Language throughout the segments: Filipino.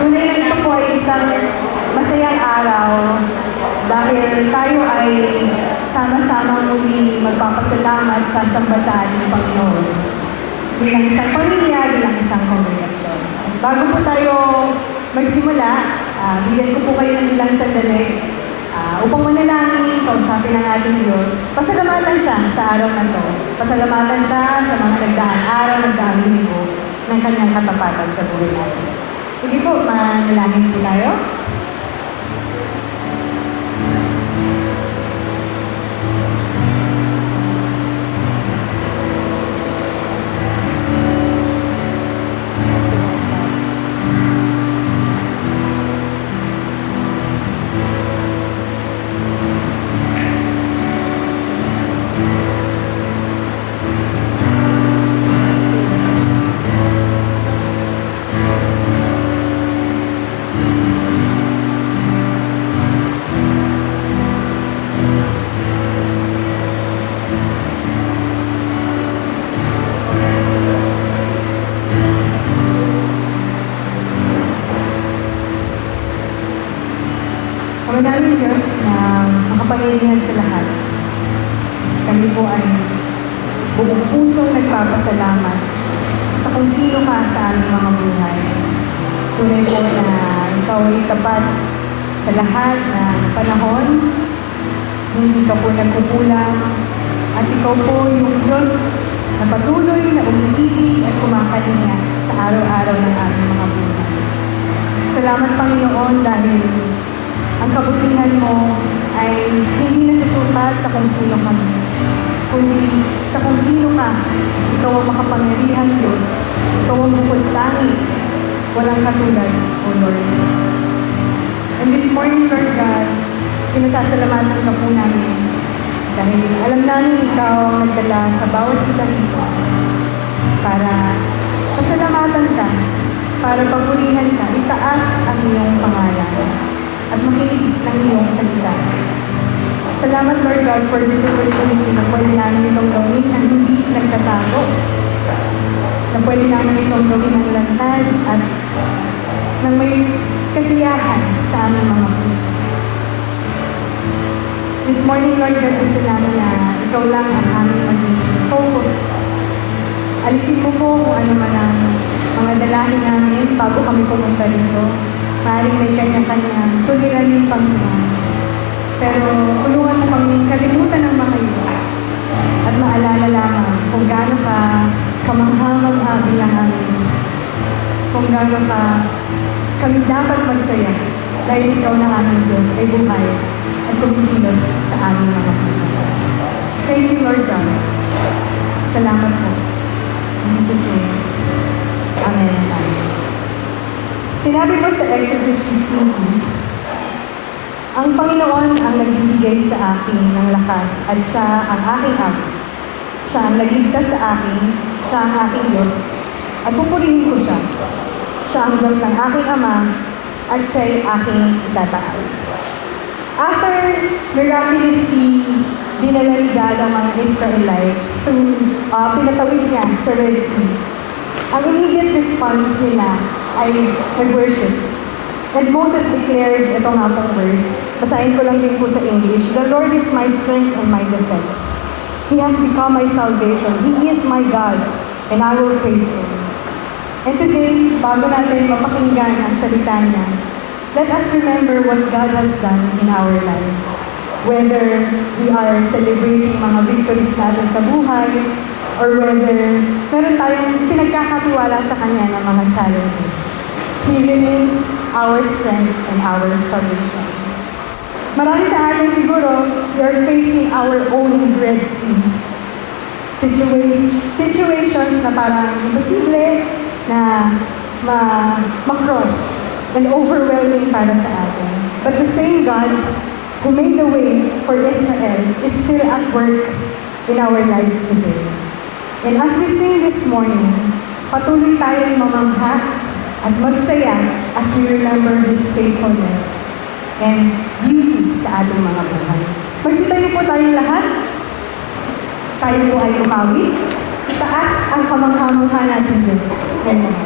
Tunay na ito po ay isang masayang araw dahil tayo ay sama-sama muli magpapasalamat sa sambasan ng Panginoon. Bilang isang pamilya, bilang isang kongregasyon. Bago po tayo magsimula, bigyan ko po kayo ng ilang sandali upang manalangin, kausapin ang ating Diyos. Pasalamatan siya sa araw na to. Pasalamatan siya sa mga nagdaang araw, nagdaang linggo ng kanyang katapatan sa buhay natin. Sige po, manalangin po tayo. Kami namin Diyos na makapangyarihan sa lahat. Kami po ay buong pusong nagpapasalamat sa kung sino ka sa aming mga buhay. Tunay po na ikaw ay tapat sa lahat ng panahon. Hindi ka po nagkukulang. At ikaw po yung Diyos na patuloy na umiibig at kumakalinga sa araw-araw ng aming mga buhay. Salamat Panginoon dahil ang kabutihan mo ay hindi nasusukat sa kung sino kami, kundi sa kung sino ka. Ikaw ang makapangyarihang Diyos. Ikaw ang bukod-tangi. Walang katulad, O Lord. And this morning, Lord God, pinasasalamatan ka po namin dahil alam namin ikaw ang nagdala sa bawat isa rito para pasalamatan ka, para papurihan ka, itaas ang iyong pangalan at makinig ng iyong salita. Salamat, Lord God, for this opportunity na pwede namin itong gawin na hindi nagtatago. Na pwede namin itong gawin ng lantad at nang may kasiyahan sa aming mga puso. This morning, Lord God, gusto namin na ikaw lang ang aming maging focus. Alisin mo po kung ano man ang mga dalahin namin bago kami pumunta rito. Maaaring may kanya-kanya suliranin Panginoon. Pero tulungan mo kami kalimutan ng mga ito at maalala lamang kung gaano ka kamangha-mangha bilang aming Diyos. Kung gaano ka kami dapat magsaya dahil ikaw na aming Diyos ay buhay at kumikilos sa aming mga buhay. Thank you, Lord God. Salamat po. In Jesus' name. Amen and amen. Sinabi po sa Exodus 15, ang Panginoon ang nagbibigay sa akin ng lakas at siya ang aking Ama. Siya ang nagligtas sa akin, siya ang aking Diyos, at pupurihin ko siya. Siya ang Diyos ng aking Ama, at siya'y aking itataas. After miraculously dinala ni God ang mga Israelites through pinatawid niya sa Red Sea, ang immediate response nila ay nag-worship. And Moses declared, ito nga pong verse, basahin ko lang din po sa English, "The Lord is my strength and my defense. He has become my salvation. He is my God, and I will praise Him." And today, bago natin mapakinggan ang salita niya, let us remember what God has done in our lives. Whether we are celebrating mga victories natin sa buhay, or whether meron tayong pinagkakatiwala sa Kanya ng mga challenges. He remains our strength and our salvation. Marami sa atin siguro, we are facing our own Red Sea. Situations na parang imposible na ma-cross and overwhelming para sa atin. But the same God who made the way for Israel is still at work in our lives today. And as we sing this morning, patuloy tayong mamangha at magsaya as we remember His faithfulness and beauty sa ating mga buhay. Magsitayo po tayong lahat. Tayo po ay umawi. Itaas ang kamangha-mangha natin, Diyos. Amen.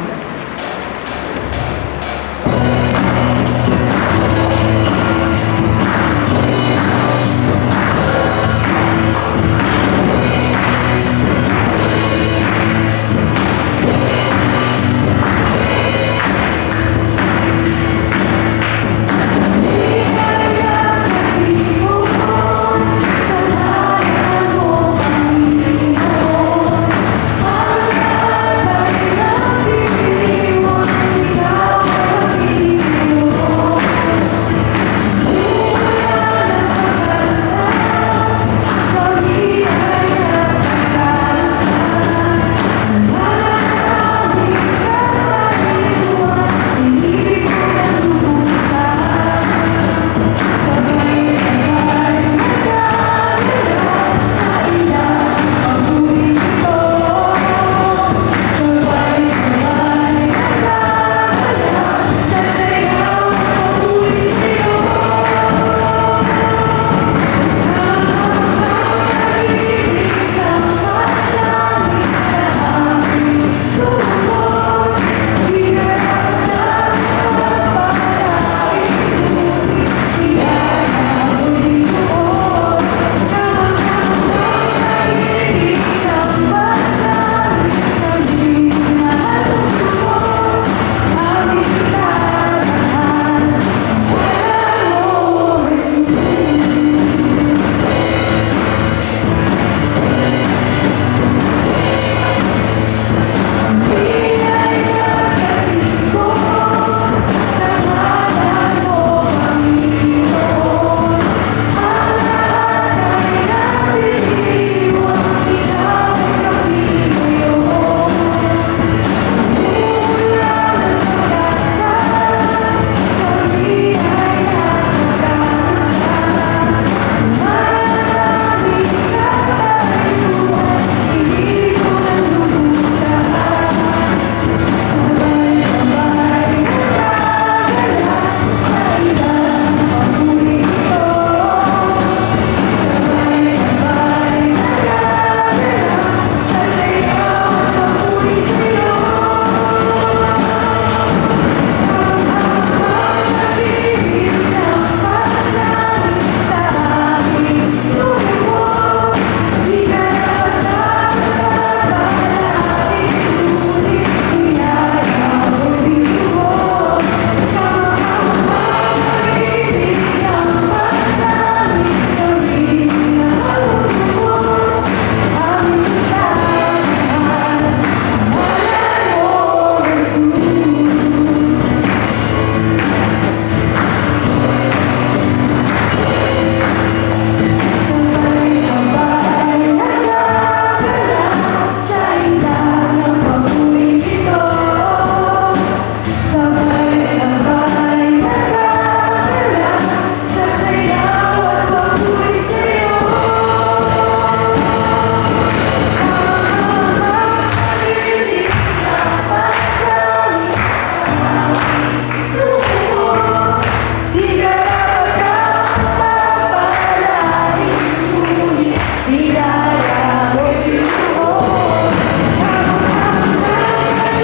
Di ka dapat kapapalain, ngunit biyaya mo'y binuhos. Habang-habang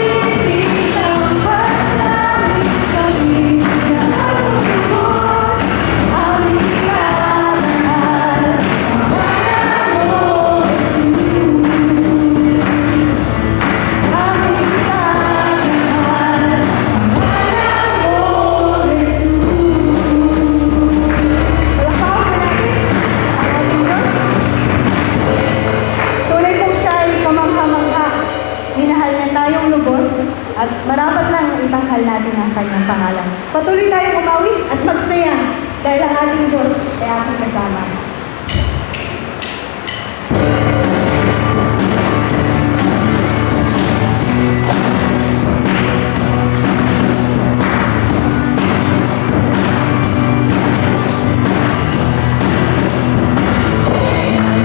ang pasanin, kami pinahubos. Aming ilalahal, pangalan mo, Jesus. Aming ilalahal, pangalan mo, Jesus. Palakpakan natin ang ating Diyos. Tunay pong siya ay kamangha-mangha. Minahal niya tayong lubos at marapat lang itanghal natin ang kanyang pangalan. Patuloy tayong umawi at magsaya dahil ang ating Diyos ay ating kasama.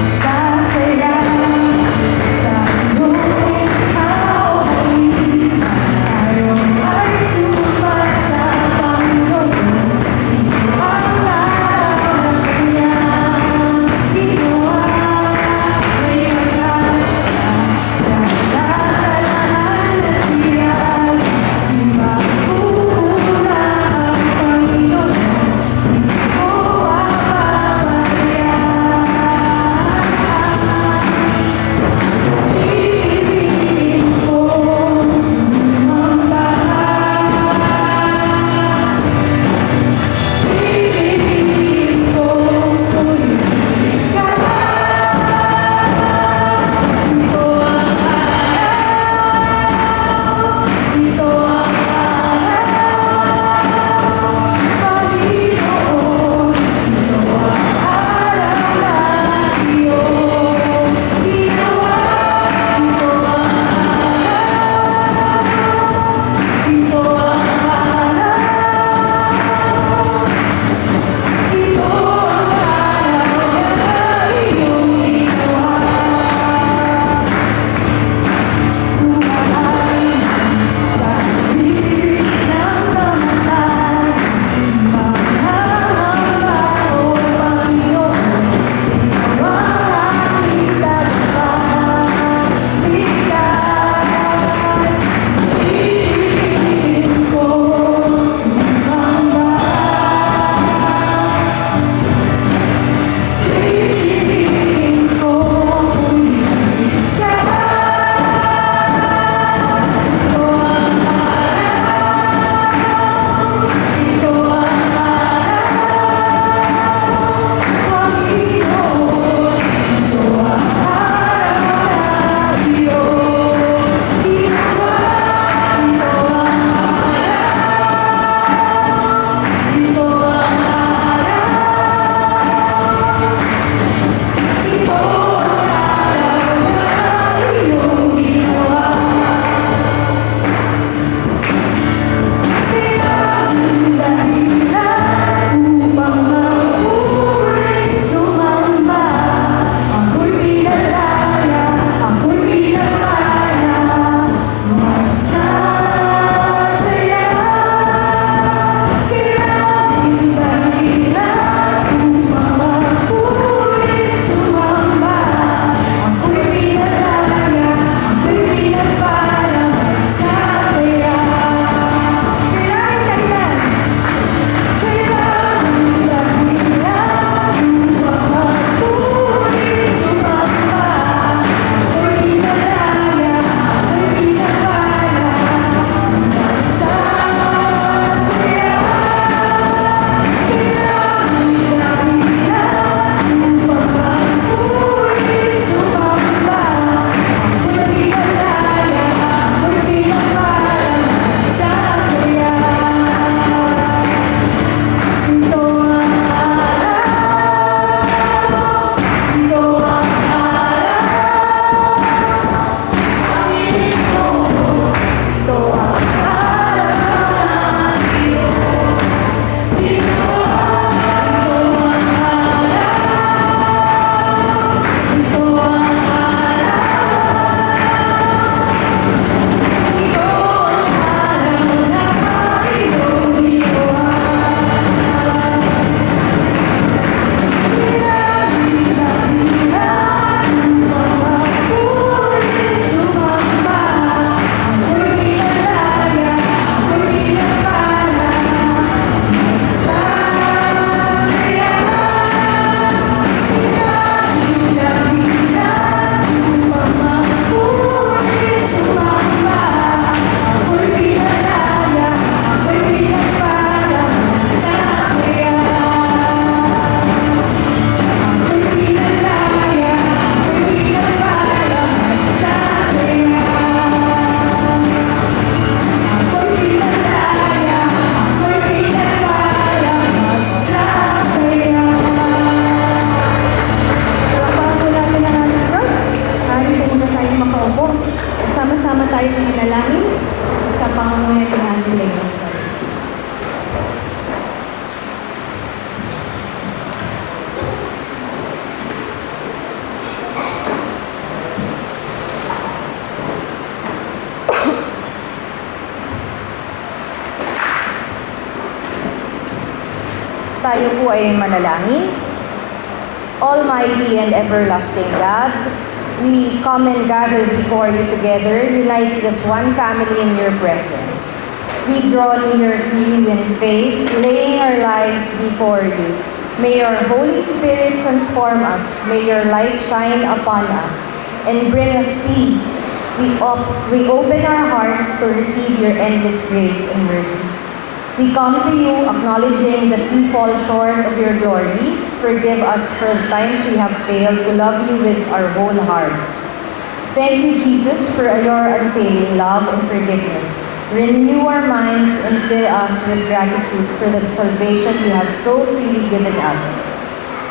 Sasaya sa iyong ikaw ay tayo ay sumpa sa Panginoon. Ito ang larawan niya. Tayo po ay manalangin. Almighty and everlasting God, we come and gather before you together, united as one family in your presence. We draw near to you in faith, laying our lives before you. May your Holy Spirit transform us. May your light shine upon us and bring us peace. We open our hearts to receive your endless grace and mercy. We come to you acknowledging that we fall short of your glory. Forgive us for the times we have failed to love you with our whole hearts. Thank you, Jesus, for your unfailing love and forgiveness. Renew our minds and fill us with gratitude for the salvation you have so freely given us.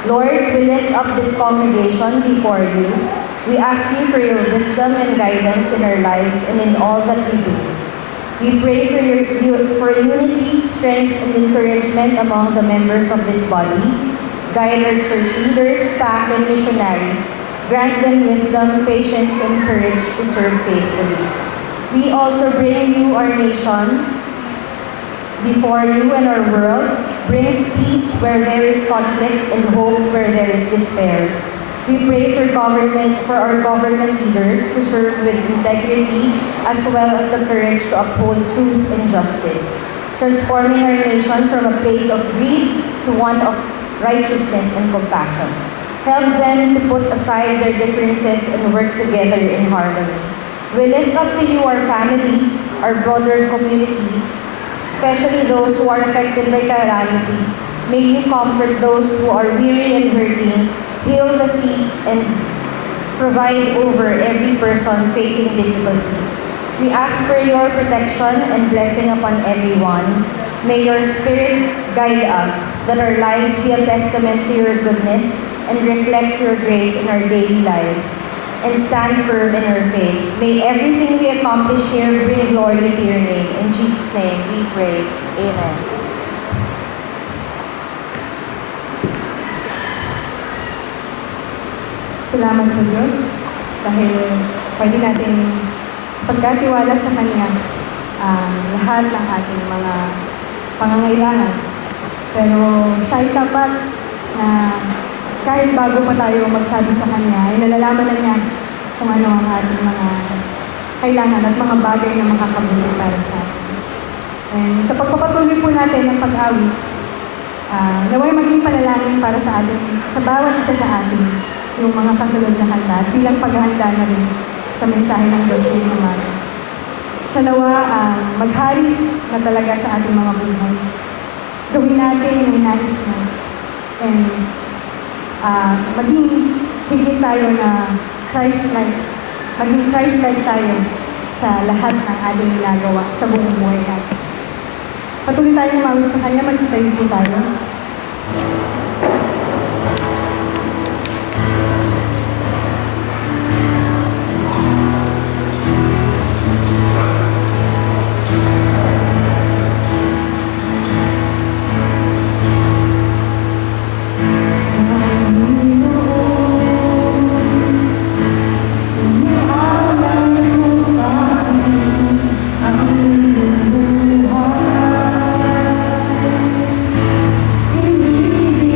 Lord, we lift up this congregation before you. We ask you for your wisdom and guidance in our lives and in all that we do. We pray for unity, strength, and encouragement among the members of this body. Guide our church leaders, staff, and missionaries. Grant them wisdom, patience, and courage to serve faithfully. We also bring you our nation before you and our world. Bring peace where there is conflict and hope where there is despair. We pray for our government leaders to serve with integrity as well as the courage to uphold truth and justice, transforming our nation from a place of greed to one of righteousness and compassion. Help them to put aside their differences and work together in harmony. We lift up to you our families, our broader community, especially those who are affected by calamities. May you comfort those who are weary and hurting, heal the sick, and provide over every person facing difficulties. We ask for your protection and blessing upon everyone. May your Spirit guide us, that our lives be a testament to your goodness and reflect your grace in our daily lives, and stand firm in our faith. May everything we accomplish here bring glory to your name. In Jesus' name we pray. Amen. Salamat sa Diyos dahil pwede natin pagkatiwala sa Kanya lahat ng ating mga pangangailangan. Pero siya ay tapat na kahit bago pa tayo magsabi sa Kanya, ay nalalaman na niya kung ano ang ating mga kailangan at mga bagay na makakabuti para sa atin. And sa pagpapatuloy po natin ng pag-awit, naway maging panalangin para sa atin, sa bawat isa sa atin, yung mga kasunod na kanta at bilang paghahanda na rin sa mensahe ng Diyos ngayong umaga. Siya nawa maghari na talaga sa ating mga buhay. Gawin natin yung nais na. And maging higit tayo na Christ-like. Maging Christ-like tayo sa lahat ng ating ginagawa sa buong buhay natin. Patuloy tayong umawit sa Kanya, magsitayo po tayo. Hindi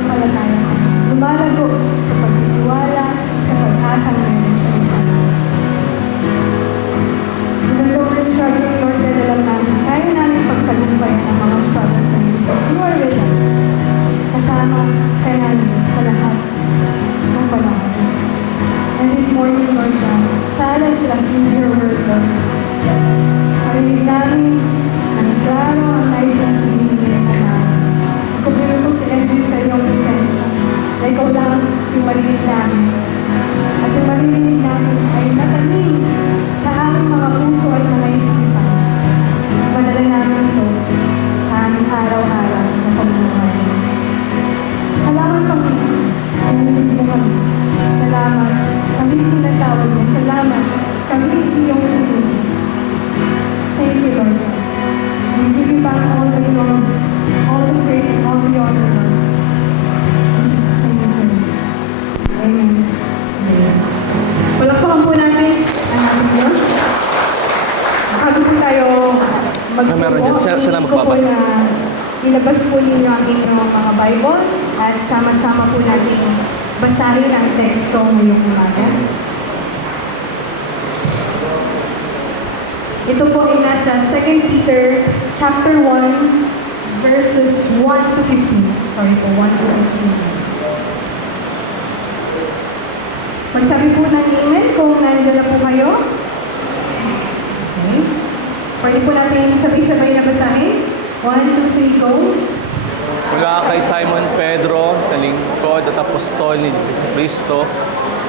pananampalataya ko, lumalago sa pagtitiwala, sa pag-asang meron sa iyo. Even though we're struggling, Lord, dahil alam namin, kaya namin pagtagumpayan ang mga struggles na yun because you are with us. Kasama ka namin sa lahat ng panahon. And this morning, Lord God, challenge us in your word, Lord. Marinig namin ang klaro ang nais na sinigil na namin. Kupilo ko si Andrew sa iyong presensya na ikaw lang yung marinig namin. At yung marinig namin ay natanim sa aming mga puso at mga isipan. Madala namin ito sa aming araw-araw na pamumuhay. Salamat, Panginoon. Naninig mo kami. Salamat. Kami tinatawag mo. Salamat. Kami iyong naninig. Thank you, Lord. We give you back all the glory, all the praise, and all the honor, Lord. In Jesus' name we pray. Amen. Amen. Palakpakan po natin ang ating Diyos. Bago po tayo Meron dyan. Sila hiling ko po magbabasa. na ilabas po ninyo ang inyong mga Bible at sama-sama po natin basahin ang teksto ngayong umaga. Ito po ay nasa 2 Peter chapter 1 verses 1 to 15. Sorry po, 1 to 15. Magsabi po ng amen kung nandiyan na po kayo. Okay. Pwede po natin sabay-sabay na basahin. 1, 2, 3, go. Mula kay Simon Pedro, talingkod at apostol ni Jesucristo,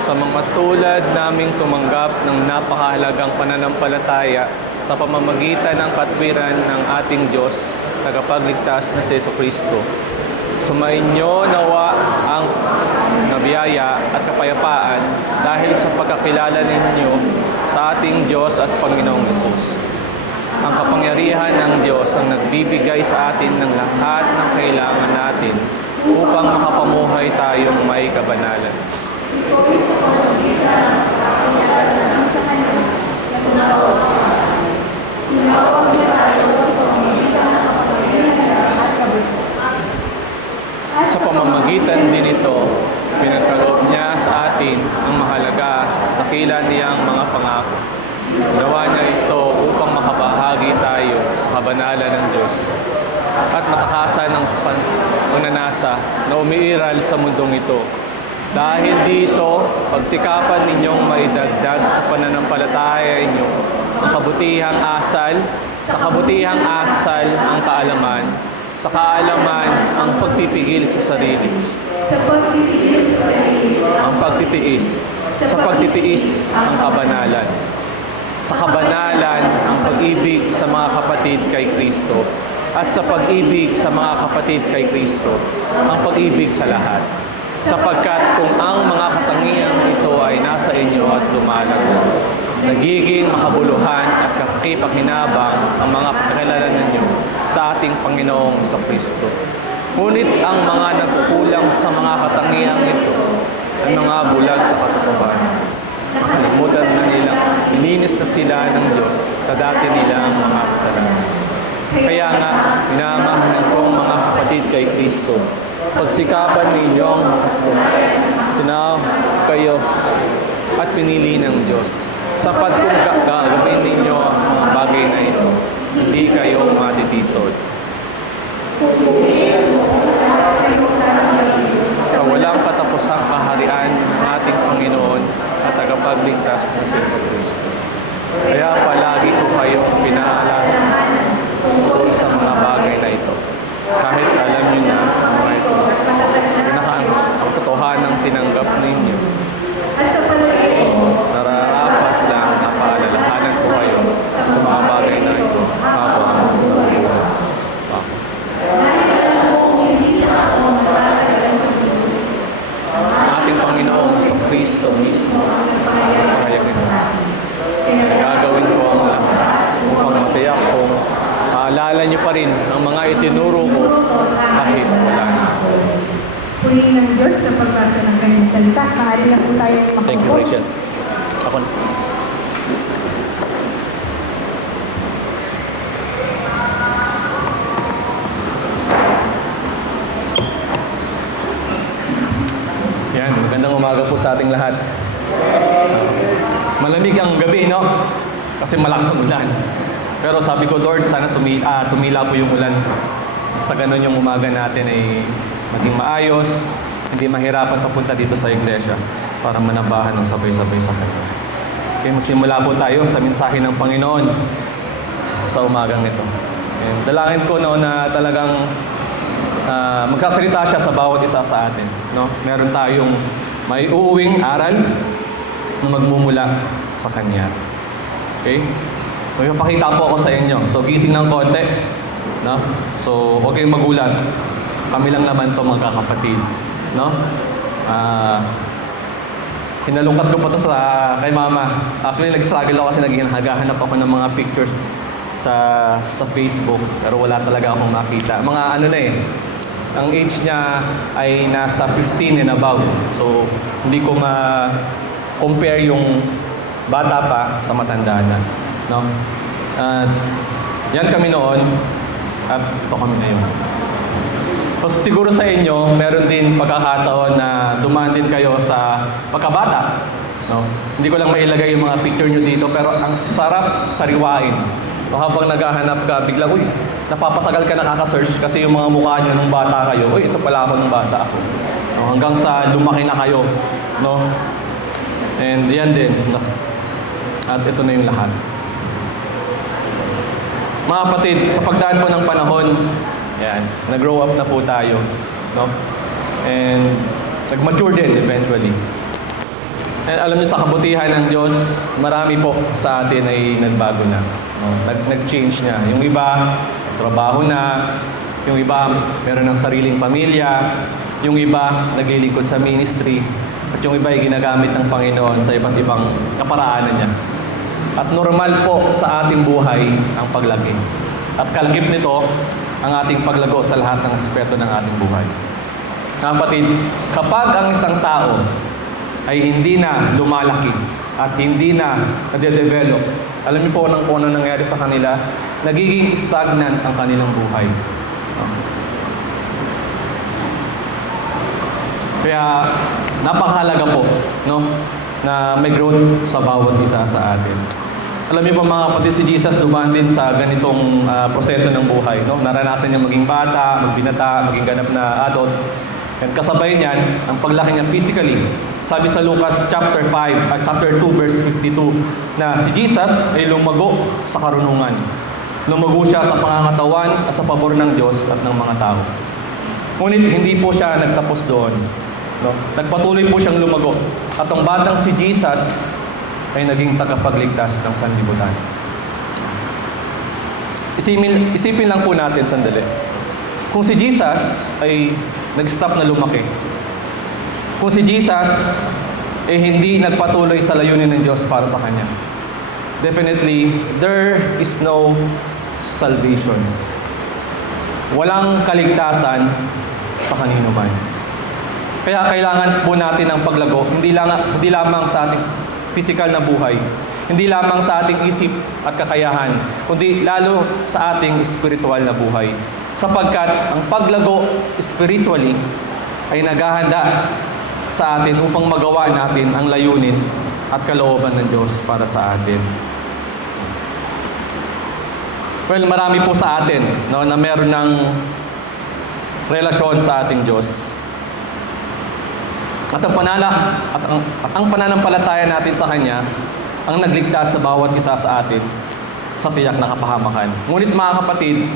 sa mga tulad naming tumanggap ng napakahalagang pananampalataya sa pamamagitan ng katwiran ng ating Diyos, tagapagligtas na si Jesucristo. Sumainyo nawa ang nabiyaya at kapayapaan dahil sa pagkakilala ninyo sa ating Diyos at Panginoong Hesus. Ang kapangyarihan ng Diyos ang nagbibigay sa atin ng lahat ng kailangan natin upang makapamuhay tayong may kabanalan. Sa pamamagitan din ito, pinagkaloob niya sa atin ang mahalaga na dakila niyang mga pangako. Gawa niya ito upang makabahagi tayo sa kabanalan ng Diyos at matakasan ng pagnanasa na umiiral sa mundong ito. Dahil dito, pagsikapan ninyong maidagdag sa pananampalataya inyo ang kabutihang asal, sa kabutihang asal ang kaalaman, sa kaalaman ang pagpipigil sa sarili, Sa pagpipigil sa sarili, ang pagtitiis, sa pagtitiis ang kabanalan, sa kabanalan ang pag-ibig sa mga kapatid kay Kristo, at sa pag-ibig sa mga kapatid kay Kristo, ang pag-ibig sa lahat. Sapagkat kung ang mga katangian ito ay nasa inyo at lumalago, nagiging makabuluhan at kakipakinabang ang mga pagkakilala ninyo sa ating Panginoong Kristo. Ngunit ang mga nagkukulang sa mga katangian ito ay mga bulag sa katotohanan. Nakalimutan na nila, ilinis na sila ng Diyos sa dati nilang mga kasalanan. Kaya nga, minamahal kong mga kapatid kay Kristo, pagsikapan ninyong tinaw kayo at pinili ng Diyos. Sapat kung gagawin ninyo ang mga bagay na ito, hindi kayo matitisod. Sa walang katapusang kaharian ng ating Panginoon at tagapagligtas na si Kristo. Kaya palagi ko kayong pinaalala tungkol sa mga bagay na ito. Kahit alam niyo na ang mga ito, ang katotohanan tinanggap ninyo. at sa palagay mo, Nararapat lang na paalalahanan ko kayo sa mga bagay na ito habang nabubuhay pa ako. Ating Panginoong sa Kristo mismo pahayag nito. Kaya gagawin ko ang lahat upang matiyak kong maalala niyo pa rin ang mga itinuro ko kahit wala na. purihin ng Diyos sa pagbasa ng kanyang salita. Maaari na po tayo Thank you, makaupo. Rachel. Ako na. po sa ating lahat. Malamig ang gabi, no? Kasi malakas ang ulan. Pero sabi ko, Lord, sana tumila po yung ulan. Sa ganun yung umaga natin ay maging maayos, hindi mahirapan papunta dito sa iglesia para manabahan ng sabay-sabay sa Kanya. Okay, magsimula po tayo sa mensahe ng Panginoon sa umagang ito. And dalangin ko no, na talagang magkasalita siya sa bawat isa sa atin. No? Meron tayong may uuwing aral na magmumula sa Kanya. Okay? So, yung pakita po ako sa inyo. So, gising ng konti. No? So, huwag kayong magulat. Kami lang naman to magkakapatid. No? Hinalungkat ko pa to kay mama. Actually, nag-struggle ako kasi naghahanap ako ng mga pictures sa Facebook. Pero wala talaga akong makita. Mga ano na eh. Ang age niya ay nasa 15 and above. So, hindi ko ma-compare yung bata pa sa matanda na. No? Yan kami noon at ito kami ngayon. So, siguro sa inyo, meron din pagkakataon na dumaan din kayo sa pagkabata. No? Hindi ko lang mailagay yung mga picture nyo dito, pero ang sarap sariwain. So, habang naghahanap ka, biglang, uy, napapatagal ka nakaka-search kasi yung mga mukha nyo nung bata kayo, uy, ito pala ako nung bata ako. No? Hanggang sa lumaki na kayo. No? And yan din. No? At ito na yung lahat. Mga kapatid, sa pagdaan po ng panahon, yan, nag-grow up na po tayo. No? And nag-mature din eventually. And alam niyo sa kabutihan ng Diyos, marami po sa atin ay nagbago na. No? Nag-change na. Yung iba, trabaho na. Yung iba, meron ng sariling pamilya. Yung iba, naglilingkod sa ministry. At yung iba ay ginagamit ng Panginoon sa iba't ibang kaparaanan niya. At normal po sa ating buhay ang paglaki. At kalakip nito ang ating paglago sa lahat ng aspeto ng ating buhay. Kapatid, kapag ang isang tao ay hindi na lumalaki at hindi na nade-develop, alam niyo po kung ano nangyari sa kanila, nagiging stagnant ang kanilang buhay. Kaya napakahalaga po, no, na may growth sa bawat isa sa atin. Alam niyo po mga kapatid, si Jesus dumaan din sa ganitong proseso ng buhay. No? Naranasan niya maging bata, magbinata, maging ganap na adult. At kasabay niyan, ang paglaki niya physically. Sabi sa Lucas chapter 5, chapter 2, verse 52, na si Jesus ay lumago sa karunungan. Lumago siya sa pangangatawan at sa pabor ng Diyos at ng mga tao. Ngunit hindi po siya nagtapos doon. No? Nagpatuloy po siyang lumago. At ang batang si Jesus ay naging tagapagligtas ng sanlibutan. Isipin lang po natin sandali. Kung si Jesus ay nag-stop na lumaki, kung si Jesus ay hindi nagpatuloy sa layunin ng Diyos para sa Kanya, definitely, there is no salvation. Walang kaligtasan sa kanino man. Kaya kailangan po natin ng paglago, hindi lamang sa ating physical na buhay, hindi lamang sa ating isip at kakayahan, kundi lalo sa ating spiritual na buhay. Sapagkat ang paglago spiritually ay naghahanda sa atin upang magawa natin ang layunin at kalooban ng Diyos para sa atin. Well, marami po sa atin, no, na meron ng relasyon sa ating Diyos. At ang pananampalataya natin sa Kanya ang nagligtas sa bawat isa sa atin sa tiyak na kapahamakan. Ngunit mga kapatid,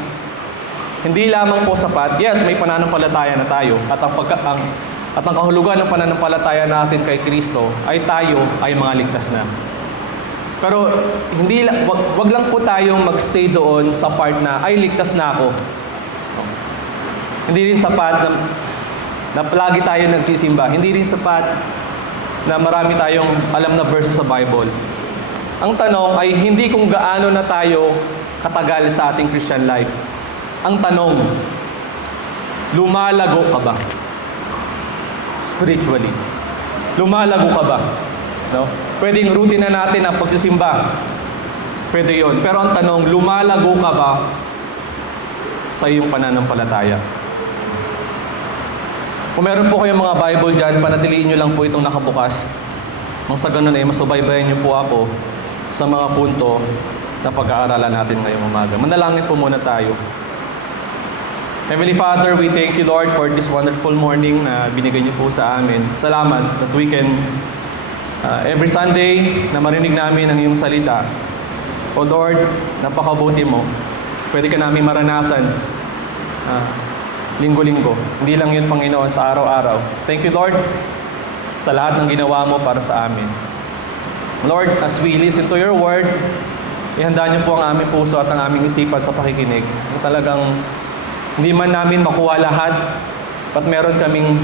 hindi lamang po sapat, yes, may pananampalataya na tayo at ang kahulugan ng pananampalataya natin kay Kristo ay tayo ay mga ligtas na. Pero wag lang po tayong magstay doon sa part na ay ligtas na ako. Hindi rin sapat na palagi tayo nagsisimba. Hindi rin sapat na marami tayong alam na verses sa Bible. Ang tanong ay hindi kung gaano na tayo katagal sa ating Christian life. Ang tanong, lumalago ka ba? Spiritually. Lumalago ka ba? No? Pwedeng routine na natin ang pagsisimba. Pwede yun. Pero ang tanong, lumalago ka ba sa iyong pananampalataya? Kung meron po kayong mga Bible dyan, panatiliin nyo lang po itong nakabukas. Nang sa ganun ay masubaybayan nyo po ako sa mga punto na pag-aaralan natin ngayong umaga. Manalangin po muna tayo. Heavenly Father, we thank you, Lord, for this wonderful morning na binigay niyo po sa amin. Salamat that we can every Sunday na marinig namin ang iyong salita. O Lord, napakabuti mo. Pwede ka namin maranasan linggo-linggo. Hindi lang yun, Panginoon, sa araw-araw. Thank you, Lord, sa lahat ng ginawa mo para sa amin. Lord, as we listen to your word, ihanda niyo po ang aming puso at ang aming isipan sa pakikinig. Yung talagang hindi man namin makuha lahat, but meron kaming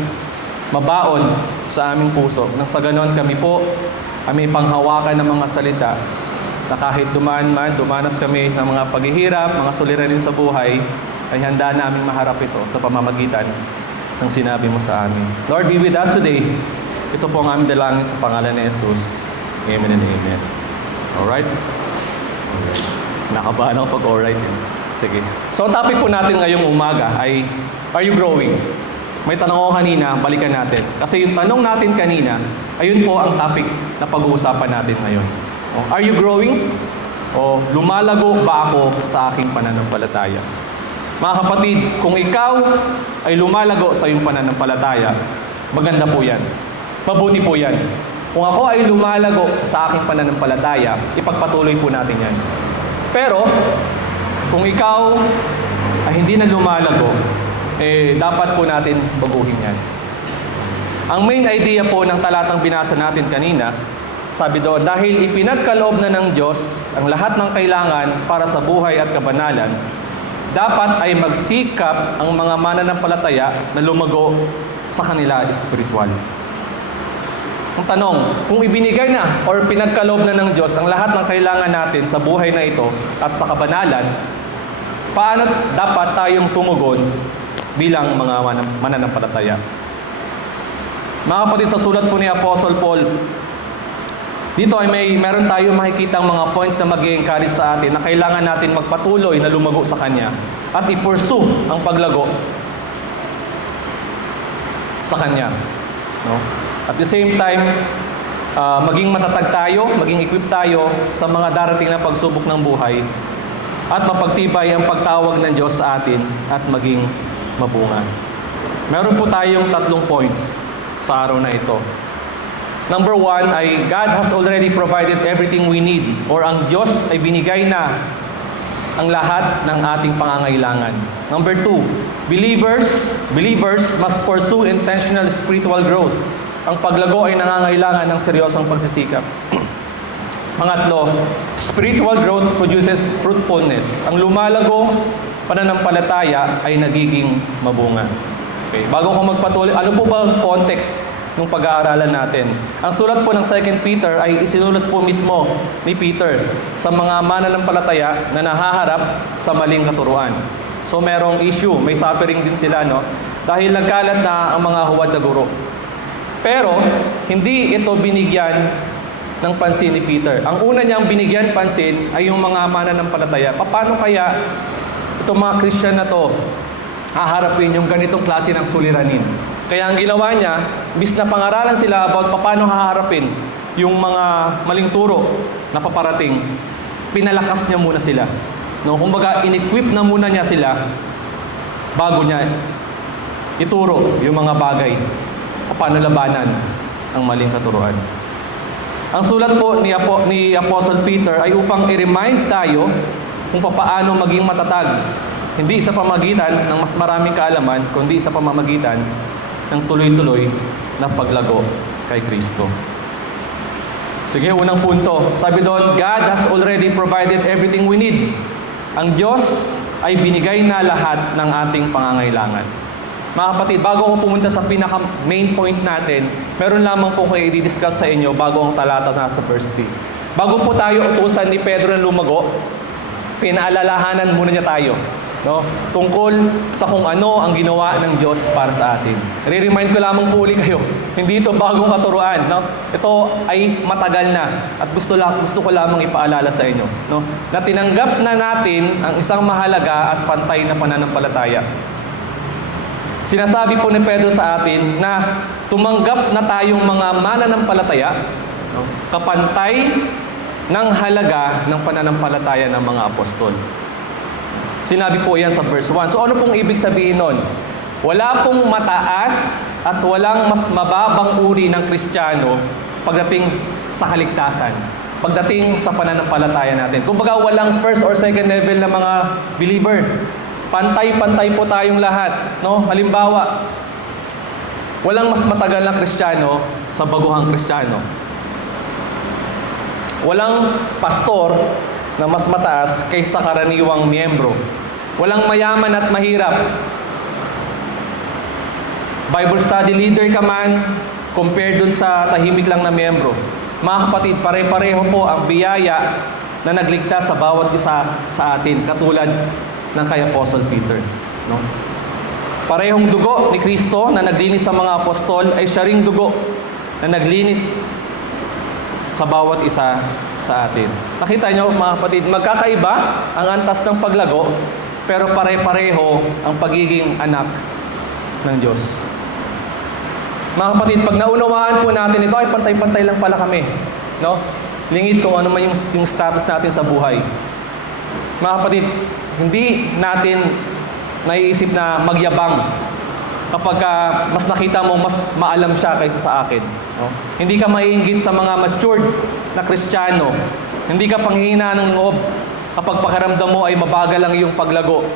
mabaon sa aming puso. Nang sa ganon kami po, kami panghawakan ng mga salita na kahit dumanas kami ng mga paghihirap, mga suliranin sa buhay, ay handa namin maharap ito sa pamamagitan ng sinabi mo sa amin. Lord, be with us today. Ito po ang aming dalangin sa pangalan ni Jesus. Amen and amen. Alright? Nakabahan ako pag alright. Sige. So, ang topic po natin ngayong umaga ay, are you growing? May tanong ako kanina, balikan natin. Kasi yung tanong natin kanina, ayun po ang topic na pag-uusapan natin ngayon. Are you growing? O lumalago ba ako sa aking pananampalataya? Mga kapatid, kung ikaw ay lumalago sa iyong pananampalataya, maganda po yan. Mabuti po yan. Kung ako ay lumalago sa aking pananampalataya, ipagpatuloy po natin yan. Pero, kung ikaw ay hindi na lumalago, dapat po natin baguhin yan. Ang main idea po ng talatang binasa natin kanina, sabi doon, dahil ipinagkaloob na ng Diyos ang lahat ng kailangan para sa buhay at kabanalan, dapat ay magsikap ang mga mananampalataya na lumago sa kanila espiritual. Ang tanong, kung ibinigay na or pinagkaloob na ng Diyos ang lahat ng kailangan natin sa buhay na ito at sa kabanalan, paano dapat tayong tumugon bilang mga mananampalataya? Mga kapatid, sa sulat po ni Apostle Paul, dito ay meron tayong makikitang mga points na mag-i-encourage sa atin na kailangan natin magpatuloy na lumago sa Kanya at i-pursue ang paglago sa Kanya. No? At the same time, maging matatag tayo, maging equip tayo sa mga darating na pagsubok ng buhay at mapagtibay ang pagtawag ng Diyos sa atin at maging mabunga. Meron po tayong 3 points sa araw na ito. Number 1 ay God has already provided everything we need, or ang Diyos ay binigay na ang lahat ng ating pangangailangan. Number 2, believers must pursue intentional spiritual growth. Ang paglago ay nangangailangan ng seryosong pagsisikap. Pangatlo, spiritual growth produces fruitfulness. Ang lumalago, pananampalataya ay nagiging mabunga. Okay. Bago ko magpatuloy, ano po ba ang context ng pag-aaralan natin? Ang sulat po ng 2 Peter ay isinulat po mismo ni Peter sa mga mananampalataya na nahaharap sa maling katuruan. So merong issue, may suffering din sila, no? Dahil nagkalat na ang mga huwad na guro. Pero, hindi ito binigyan ng pansin ni Peter. Ang una niyang binigyan pansin ay yung mga mananampalataya. Paano kaya itong mga Christian na to haharapin yung ganitong klase ng suliranin? Kaya ang ginawa niya, bis na pangaralan sila about paano haharapin yung mga maling turo na paparating, pinalakas niya muna sila. No, kumbaga, in-equip na muna niya sila bago niya ituro yung mga bagay paano labanan ang maling katuruan. Ang sulat po ni Apostle Peter ay upang i-remind tayo kung paano maging matatag. Hindi sa pamagitan ng mas maraming kaalaman, kundi sa pamamagitan ng tuloy-tuloy na paglago kay Kristo. Sige, unang punto. Sabi doon, God has already provided everything we need. Ang Diyos ay binigay na lahat ng ating pangangailangan. Mga kapatid, bago ako pumunta sa pinaka-main point natin, meron lamang po ko i-discuss sa inyo bago ang talata na sa verse 3. Bago po tayo utusan ni Pedro na lumago, pinaalalahanan muna niya tayo, no? Tungkol sa kung ano ang ginawa ng Diyos para sa atin. Re-remind ko lamang po uli kayo, hindi ito bagong katuruan, no? Ito ay matagal na at gusto ko lamang ipaalala sa inyo, no? Na tinanggap na natin ang isang mahalaga at pantay na pananampalataya. Sinasabi po ni Pedro sa atin na tumanggap na tayong mga mananampalataya, no, kapantay ng halaga ng pananampalataya ng mga apostol. Sinabi po yan sa verse 1. So ano pong ibig sabihin nun? Wala pong mataas at walang mas mababang uri ng Kristiyano pagdating sa kaligtasan, pagdating sa pananampalataya natin. Kumbaga walang first or second level na mga believer. Pantay-pantay po tayong lahat, no? Halimbawa, walang mas matagal na Kristiyano sa baguhang Kristiyano. Walang pastor na mas mataas kaysa karaniwang miyembro. Walang mayaman at mahirap. Bible study leader ka man, compared dun sa tahimik lang na miyembro. Mga kapatid, pare-pareho po ang biyaya na nagligtas sa bawat isa sa atin, katulad ng kay Apostle Peter. No? Parehong dugo ni Kristo na naglinis sa mga apostol ay siya ring dugo na naglinis sa bawat isa sa atin. Nakita nyo mga kapatid, magkakaiba ang antas ng paglago, pero pare-pareho ang pagiging anak ng Diyos. Mga kapatid, pag naunawaan po natin ito, ay pantay-pantay lang pala kami. No? Lingid kung ano man yung status natin sa buhay. Mga kapatid, hindi natin naiisip na magyabang kapag mas nakita mo mas maalam siya kaysa sa akin. No? Hindi ka maiinggit sa mga matured na Kristiyano. Hindi ka panghihina ng loob kapag pakiramdam mo ay mabagal ang iyong paglago.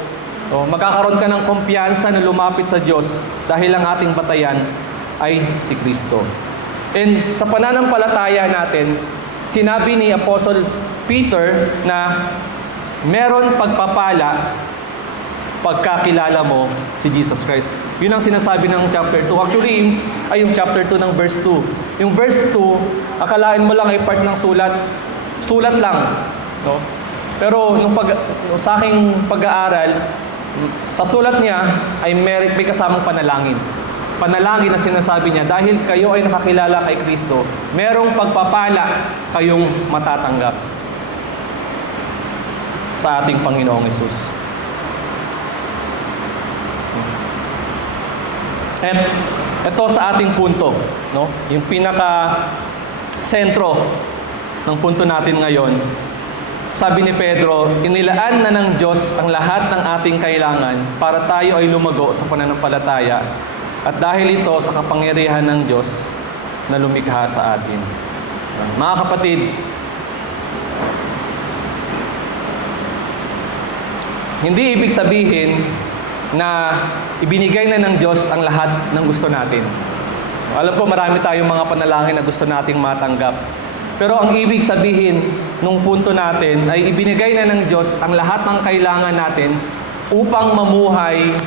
No? Magkakaroon ka ng kumpiyansa na lumapit sa Diyos dahil ang ating batayan ay si Kristo. And sa pananampalataya natin, sinabi ni Apostle Peter na meron pagpapala pagkakilala mo si Jesus Christ. Yun ang sinasabi ng chapter 2. Actually, ay yung chapter 2 ng verse 2. Yung verse 2, akalain mo lang ay part ng sulat. Sulat lang. No? Pero sa aking pag-aaral, sa sulat niya ay may kasamang panalangin. Panalangin na sinasabi niya, dahil kayo ay nakakilala kay Kristo, merong pagpapala kayong matatanggap sa ating Panginoong Hesus. At ito sa ating punto, no? Yung pinaka-sentro ng punto natin ngayon. Sabi ni Pedro, inilaan na ng Diyos ang lahat ng ating kailangan para tayo ay lumago sa pananampalataya. At dahil ito sa kapangyarihan ng Diyos na lumikha sa atin. Mga kapatid, hindi ibig sabihin na ibinigay na ng Diyos ang lahat ng gusto natin. Alam ko marami tayong mga panalangin na gusto nating matanggap. Pero ang ibig sabihin nung punto natin ay ibinigay na ng Diyos ang lahat ng kailangan natin upang mamuhay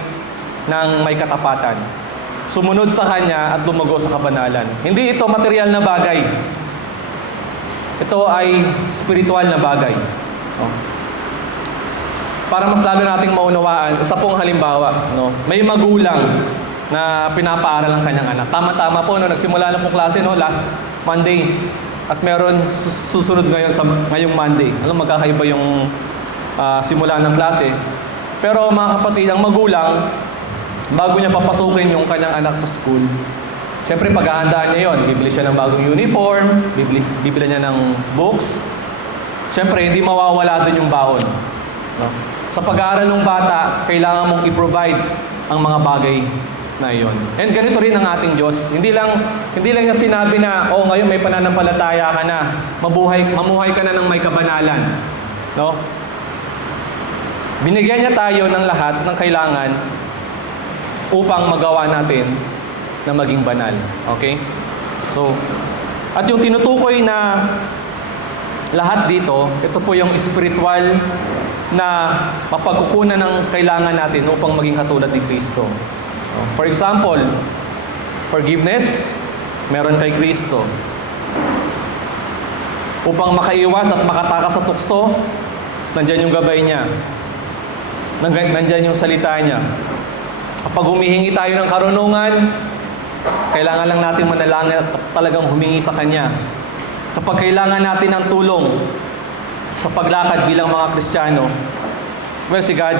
ng may katapatan. Sumunod sa Kanya at lumago sa kabanalan. Hindi ito material na bagay. Ito ay spiritual na bagay. No? Para mas lalo nating maunawaan, isa pong halimbawa, no? May magulang na pinapaaral ang kanyang anak. Tama-tama po, no? Nagsimula na po klase, no? Last Monday. At meron susunod ngayong Monday. Alam, magkakaiba yung simula ng klase. Pero mga kapatid, ang magulang, bago niya papasukin yung kanyang anak sa school, siyempre paghahandaan niya yon. Bibili siya ng bagong uniform, bibili niya ng books. Siyempre, hindi mawawala doon yung baon. No? Sa pag-aaral ng bata, kailangan mong i-provide ang mga bagay na iyon. And ganito rin ang ating Diyos. Hindi lang niya sinabi na, oh, ngayon may pananampalataya ka na, mamuhay ka na ng may kabanalan. No? Binigyan niya tayo ng lahat ng kailangan upang magawa natin na maging banal. Okay? So, at yung tinutukoy na lahat dito, ito po yung spiritual na mapagkukunan ng kailangan natin upang maging katulad ni Kristo. For example, forgiveness, meron kay Kristo. Upang makaiwas at makatakas sa tukso, nandyan yung gabay niya. Nandyan yung salita niya. Kapag humihingi tayo ng karunungan, kailangan lang natin manalangin at talagang humingi sa Kanya. Kapag kailangan natin ng tulong sa paglakad bilang mga Kristiyano, well, si God,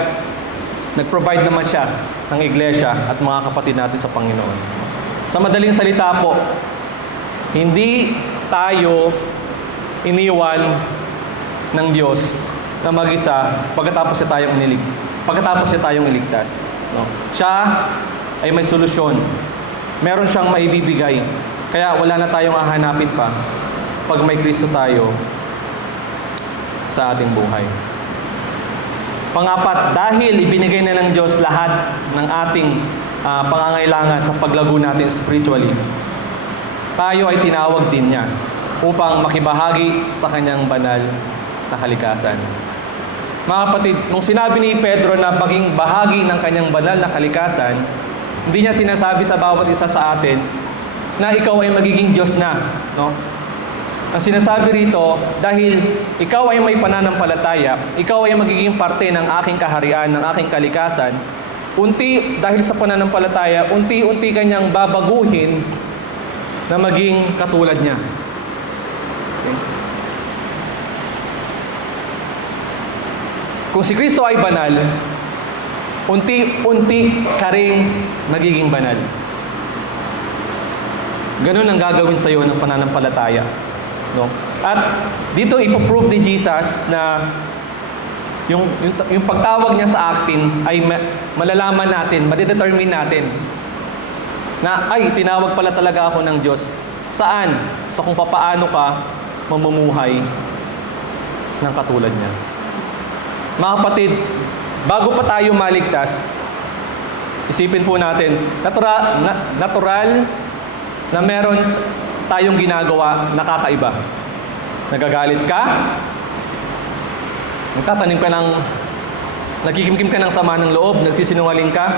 nag-provide naman siya ng iglesia at mga kapatid natin sa Panginoon. Sa madaling salita po, hindi tayo iniwan ng Diyos na mag-isa pagkatapos niya tayong iligtas. No? Siya ay may solusyon. Meron siyang maibibigay. Kaya wala na tayong hahanapin pa pag may Kristo tayo sa ating buhay. Pangapat, dahil ibinigay na ng Diyos lahat ng ating pangangailangan sa paglago natin spiritually, tayo ay tinawag din niya upang makibahagi sa kanyang banal na kalikasan. Mga kapatid, nung sinabi ni Pedro na maging bahagi ng kanyang banal na kalikasan, hindi niya sinasabi sa bawat isa sa atin na ikaw ay magiging Diyos na. No? Ang sinasabi rito, dahil ikaw ay may pananampalataya, ikaw ay magiging parte ng aking kaharian, ng aking kalikasan, dahil sa pananampalataya, unti-unti kanyang babaguhin na maging katulad niya. Okay. Kung si Kristo ay banal, unti-unti ka rin magiging banal. Ganun ang gagawin sa iyo ng pananampalataya. No? At dito ipoprove ni Jesus na yung pagtawag niya sa atin ay malalaman natin, madidetermine natin na ay tinawag pala talaga ako ng Diyos. Saan? Sa kung papaano ka mamumuhay ng katulad niya. Mga kapatid, bago pa tayo maligtas, isipin po natin, natural na meron tayong ginagawa na kakaiba. Nagagalit ka, nagkikimkim ka ng sama ng loob, nagsisinungaling ka,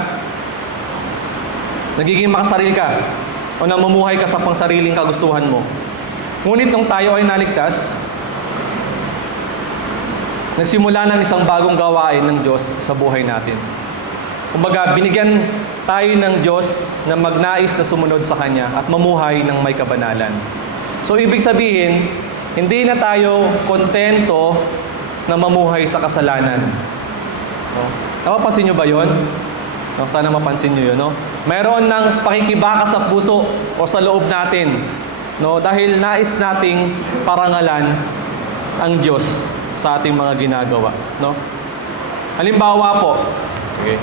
nagiging makasarili ka, o namumuhay ka sa pangsariling kagustuhan mo. Ngunit nung tayo ay naligtas, nagsimula ng isang bagong gawain ng Diyos sa buhay natin. Kumbaga, binigyan tayo ng Diyos na magnais na sumunod sa Kanya at mamuhay ng may kabanalan. So, ibig sabihin, hindi na tayo kontento na mamuhay sa kasalanan. No? Napapansin nyo ba yun? No, sana mapansin nyo yun. No? Mayroon ng pakikibaka sa puso o sa loob natin. No? Dahil nais nating parangalan ang Diyos sa ating mga ginagawa. No? Halimbawa po, okay.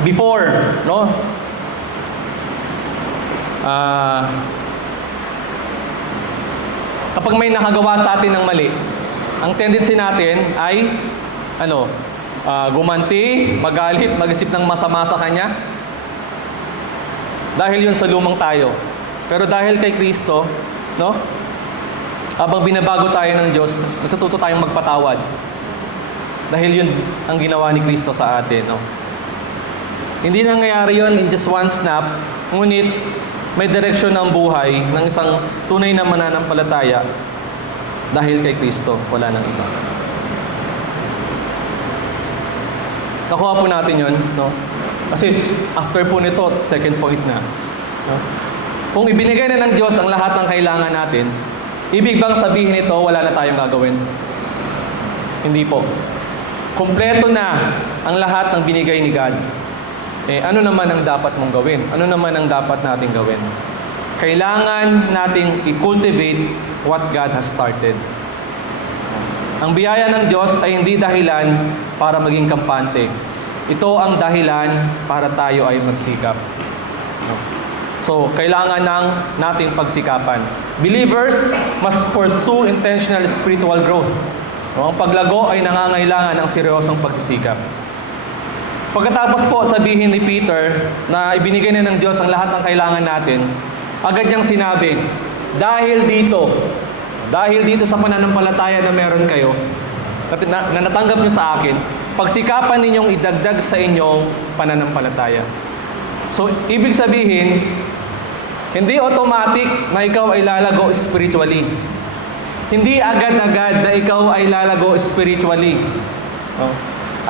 Before, no? Kapag may nakagawa sa atin ng mali, ang tendency natin ay gumanti, magalit, mag-isip ng masama sa kanya. Dahil yun sa lumang tayo. Pero dahil kay Kristo, no? Habang binabago tayo ng Diyos, natututo tayong magpatawad. Dahil yun ang ginawa ni Kristo sa atin, no? Hindi nangyayari yun in just one snap, ngunit may direksyon ng buhay ng isang tunay na mananampalataya dahil kay Kristo, wala nang iba. Nakuha po natin yun, no? Kasi after po nito, second point na. No? Kung ibinigay na ng Diyos ang lahat ng kailangan natin, ibig bang sabihin ito, wala na tayong gagawin? Hindi po. Kompleto na ang lahat ng binigay ni God. Ano naman ang dapat mong gawin? Ano naman ang dapat nating gawin? Kailangan nating i-cultivate what God has started. Ang biyaya ng Diyos ay hindi dahilan para maging kampante. Ito ang dahilan para tayo ay magsikap. So, kailangan nating pagsikapan. Believers must pursue intentional spiritual growth. Ang paglago ay nangangailangan ng seryosong pagsisikap. Pagkatapos po sabihin ni Peter na ibinigay na ng Diyos ang lahat ng kailangan natin, agad niyang sinabi, dahil dito sa pananampalataya na meron kayo, na natanggap niyo sa akin, pagsikapan ninyong idagdag sa inyong pananampalataya. So, ibig sabihin, hindi automatic na ikaw ay lalago spiritually. Hindi agad-agad na ikaw ay lalago spiritually.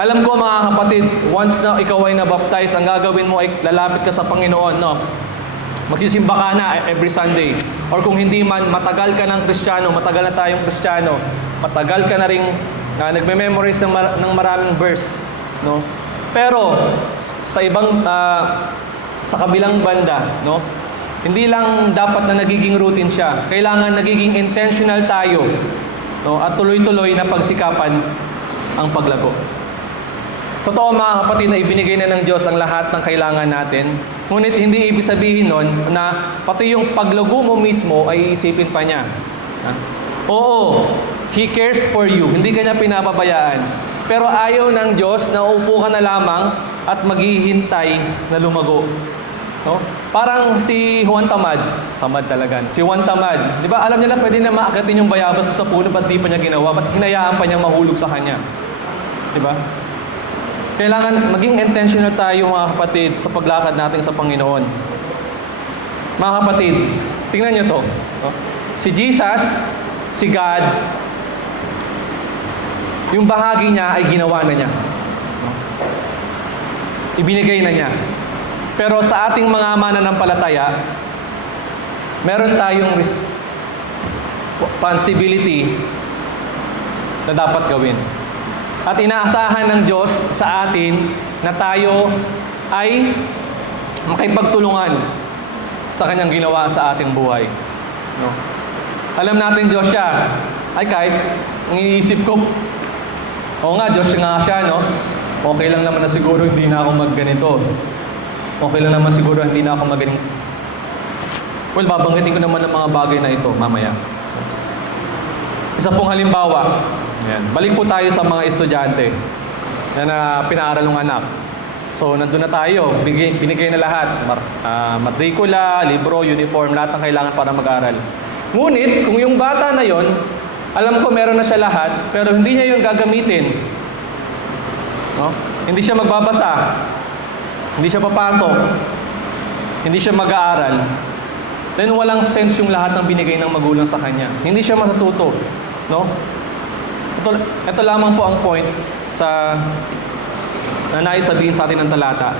Alam ko mga kapatid, once na ikaw ay nabaptize, ang gagawin mo ay lalapit ka sa Panginoon, no? Magsisimba ka na every Sunday. Or kung hindi man, matagal ka ng Kristiyano, matagal na tayong Kristiyano, matagal ka na rin nagme-memorize ng maraming verse, no? Pero, sa ibang sa kabilang banda, no? Hindi lang dapat na nagiging routine siya. Kailangan nagiging intentional tayo, no? At tuloy-tuloy na pagsikapan ang paglago. Totoo mga kapatid na ibinigay na ng Diyos ang lahat ng kailangan natin. Ngunit hindi ibig sabihin nun na pati yung paglago mo mismo ay iisipin pa niya. Oo, He cares for you. Hindi ka niya pinapabayaan. Pero ayaw ng Diyos na uupo ka na lamang at maghihintay na lumago. No? Parang si Juan Tamad. Tamad talaga. Si Juan Tamad. Di ba alam niya na pwede na maakatin yung bayabas sa puno, ba't di pa niya ginawa? Ba't hinayaan pa niyang mahulog sa kanya? Di ba? Kailangan maging intentional tayo mga kapatid sa paglakad natin sa Panginoon. Mga kapatid, tingnan niyo to. No? Si Jesus, si God, yung bahagi niya ay ginawa na niya. No? Ibinigay na niya. Pero sa ating mga mananampalataya, meron tayong responsibility na dapat gawin. At inaasahan ng Diyos sa atin na tayo ay makipagtulungan sa Kanyang ginawa sa ating buhay. No? Alam natin Diyos siya. Ay kahit iniisip ko, oo nga, Diyos nga siya, no? Okay lang naman na siguro hindi na ako magganito. Okay lang naman siguro hindi na ako magaling. Well, babanggitin ko naman ang mga bagay na ito mamaya. Isa pong halimbawa, ayan, balik po tayo sa mga estudyante na pinaaral ng anak. So, nandun na tayo, binigay na lahat. Matrikula, libro, uniform, lahat ng kailangan para mag-aral. Ngunit, kung yung bata na yon, alam ko meron na siya lahat, pero hindi niya yung gagamitin. No? Hindi siya magbabasa. Hindi siya papasok, hindi siya mag-aaral, then walang sense yung lahat ng binigay ng magulang sa kanya. Hindi siya matututo. No? Ito lamang po ang point na nais sabihin sa atin ng talata.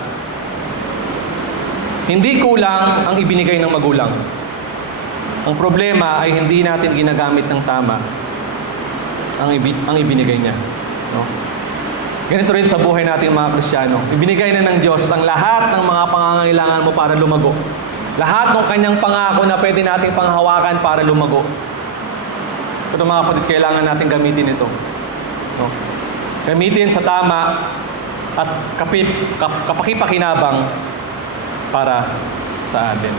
Hindi kulang ang ibinigay ng magulang. Ang problema ay hindi natin ginagamit ng tama ang ibinigay niya. No? Ganito rin sa buhay natin mga Kristiyano. Ibinigay na ng Diyos ang lahat ng mga pangangailangan mo para lumago. Lahat ng Kanyang pangako na pwede nating panghawakan para lumago. Pero mga kapatid, kailangan natin gamitin ito. No? Gamitin sa tama at kapakipakinabang para sa atin.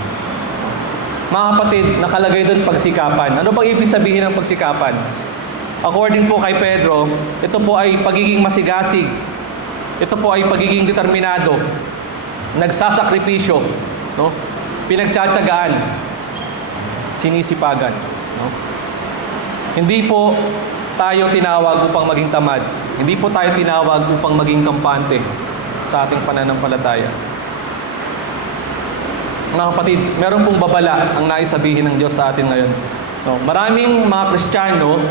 Mga kapatid, nakalagay doon pagsikapan. Ano bang ibig sabihin ng pagsikapan? According po kay Pedro, ito po ay pagiging masigasig. Ito po ay pagiging determinado. Nagsasakripisyo. No? Pinagtsatsagaan. Sinisipagan. No? Hindi po tayo tinawag upang maging tamad. Hindi po tayo tinawag upang maging kampante sa ating pananampalataya. Mga kapatid, meron pong babala ang nais sabihin ng Diyos sa atin ngayon. No? Maraming mga Kristiyano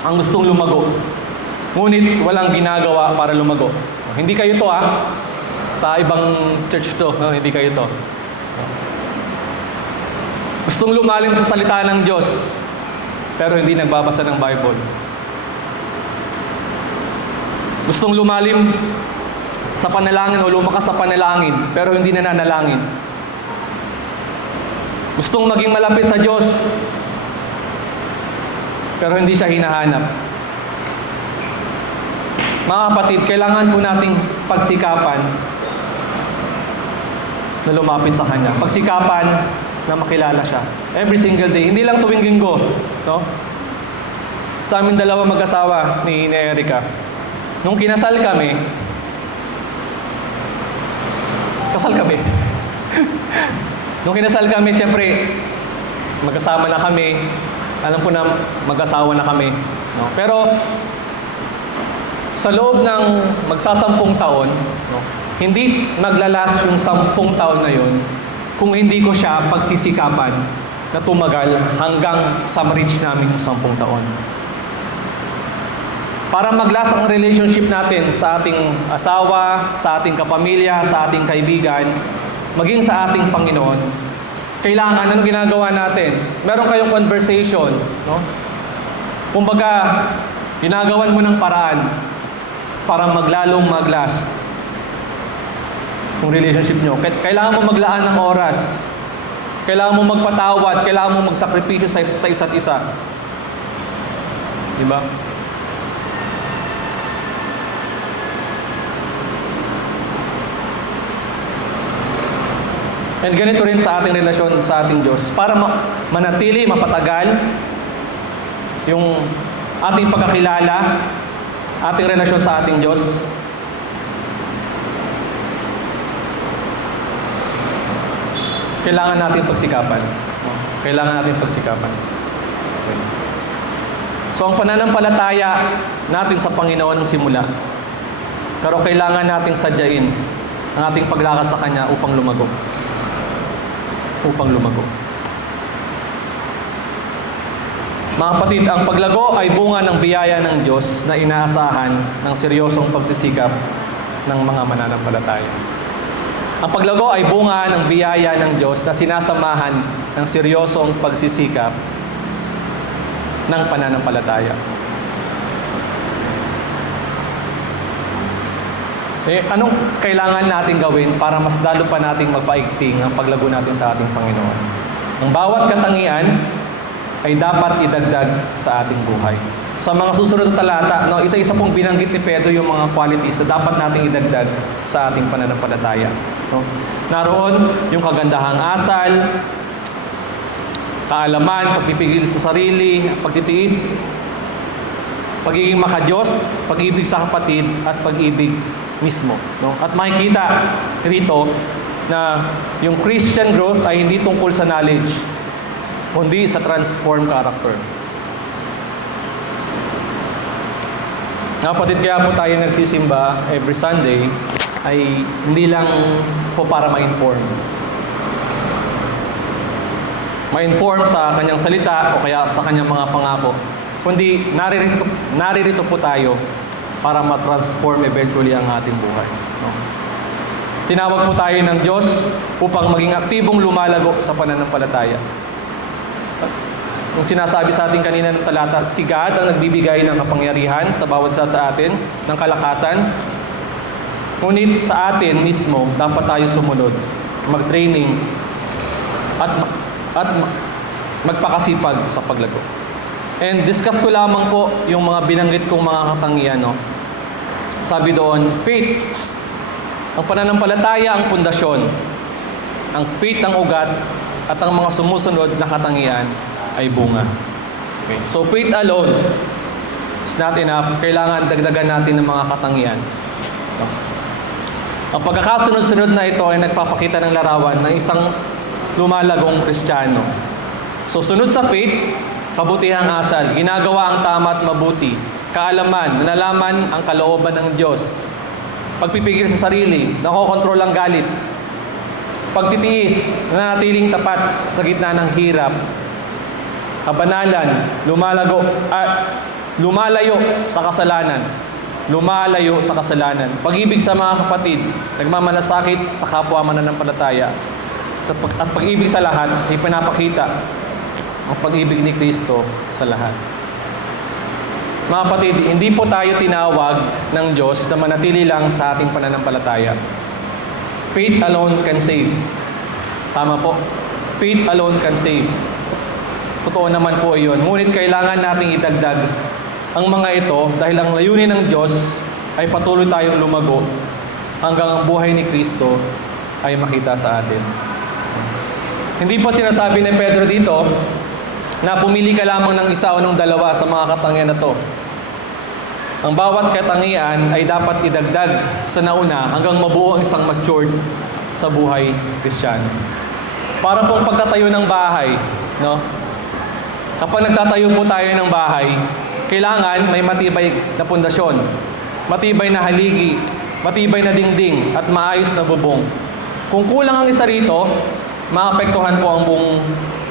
ang gustong lumago. Ngunit walang ginagawa para lumago. Hindi kayo to sa ibang church to. No? Hindi kayo to. Gustong lumalim sa salita ng Diyos, pero hindi nagbabasa ng Bible. Gustong lumalim sa panalangin o lumakas sa panalangin, pero hindi nananalangin. Gustong maging malapit sa Diyos, pero hindi siya hinahanap. Mga kapatid, kailangan po nating pagsikapan na lumapit sa Kanya. Pagsikapan na makilala siya. Every single day. Hindi lang tuwing linggo. No? Sa aming dalawa mag-asawa ni Erica, nung kinasal kami, nung kinasal kami, syempre, magkasama na kami. Alam ko na mag-asawa na kami. No? Pero, sa loob ng magsasampung taon, no, hindi maglalas yung 10 taon na yun kung hindi ko siya pagsisikapan na tumagal hanggang sa ma-reach namin yung 10 taon. Para maglas ang relationship natin sa ating asawa, sa ating kapamilya, sa ating kaibigan, maging sa ating Panginoon, kailangan, anong ginagawa natin? Meron kayong conversation, no? Kumbaga, ginagawan mo ng paraan para maglalong maglast yung relationship nyo. Kailangan mo maglaan ng oras. Kailangan mo magpatawad. Kailangan mo magsakripisyo sa isa't isa. Diba? And ganito rin sa ating relasyon sa ating Diyos. Para manatili, mapatagal yung ating pagkakilala, ating relasyon sa ating Diyos. Kailangan natin pagsikapan. Kailangan natin pagsikapan. Okay. So, ang pananampalataya natin sa Panginoon ng simula. Pero kailangan nating sadyain ang ating paglakas sa Kanya upang lumago. Upang lumago. Mga kapatid, ang paglago ay bunga ng biyaya ng Diyos na inaasahan ng seryosong pagsisikap ng mga mananampalataya. Ang paglago ay bunga ng biyaya ng Diyos na sinasamahan ng seryosong pagsisikap ng pananampalataya. Anong kailangan natin gawin para mas lalo pa nating magpaigting ang paglago natin sa ating Panginoon? Ang bawat katangian ay dapat idagdag sa ating buhay. Sa mga susunod na talata, isa-isa pong binanggit ni Pedro yung mga qualities na dapat nating idagdag sa ating pananampalataya. Naroon yung kagandahang asal, kaalaman, pagpipigil sa sarili, pagtitiis, pagiging makadiyos, pag-ibig sa kapatid, at pag-ibig mismo. At makikita rito na yung Christian growth ay hindi tungkol sa knowledge, kundi sa transformed character. Kapatid, kaya po tayo nagsisimba every Sunday ay hindi lang po para ma-inform. Ma-inform sa kanyang salita o kaya sa kanyang mga pangako. Kundi naririto po tayo para ma-transform eventually ang ating buhay. Tinawag po tayo ng Diyos upang maging aktibong lumalago sa pananampalataya. Yung sinasabi sa atin kanina ng talata, si God ang nagbibigay ng kapangyarihan sa bawat isa sa atin, ng kalakasan. Ngunit sa atin mismo, dapat tayo sumunod, mag-training, at magpakasipag sa paglago. And discuss ko lamang po yung mga binanggit kong mga katangian. Sabi doon, faith. Ang pananampalataya ang pundasyon. Ang faith ang ugat, at ang mga sumusunod na katangian ay bunga. Okay. So faith alone is not enough. Kailangan dagdagan natin ng mga katangian. Ang pagkakasunod-sunod na ito ay nagpapakita ng larawan ng isang lumalagong Kristiyano. So sunod sa faith, kabutihang asal, ginagawa ang tama at mabuti, kaalaman, nalalaman ang kalooban ng Diyos, pagpipigil sa sarili, nakokontrol ang galit, pagtitiis, nanatiling tapat sa gitna ng hirap, kabanalan, lumalayo sa kasalanan, pag-ibig sa mga kapatid, nagmamalasakit sa kapwa mananampalataya, at pag-ibig sa lahat, ipinapakita ang pag-ibig ni Kristo sa lahat. Mga kapatid, hindi po tayo tinawag ng Diyos na manatili lang sa ating pananampalataya. Faith alone can save. Tama po. Faith alone can save. Totoo naman po iyon. Ngunit kailangan nating idagdag ang mga ito dahil ang layunin ng Diyos ay patuloy tayong lumago hanggang ang buhay ni Kristo ay makita sa atin. Hindi po sinasabi ni Pedro dito na pumili ka lamang ng isa o ng dalawa sa mga katangian na to. Ang bawat katangian ay dapat idagdag sa nauna hanggang mabuo ang isang matured sa buhay Kristiyano. Para pong pagtatayo ng bahay, no? Kapag nagtatayo po tayo ng bahay, kailangan may matibay na pundasyon, matibay na haligi, matibay na dingding, at maayos na bubong. Kung kulang ang isa rito, maapektuhan po ang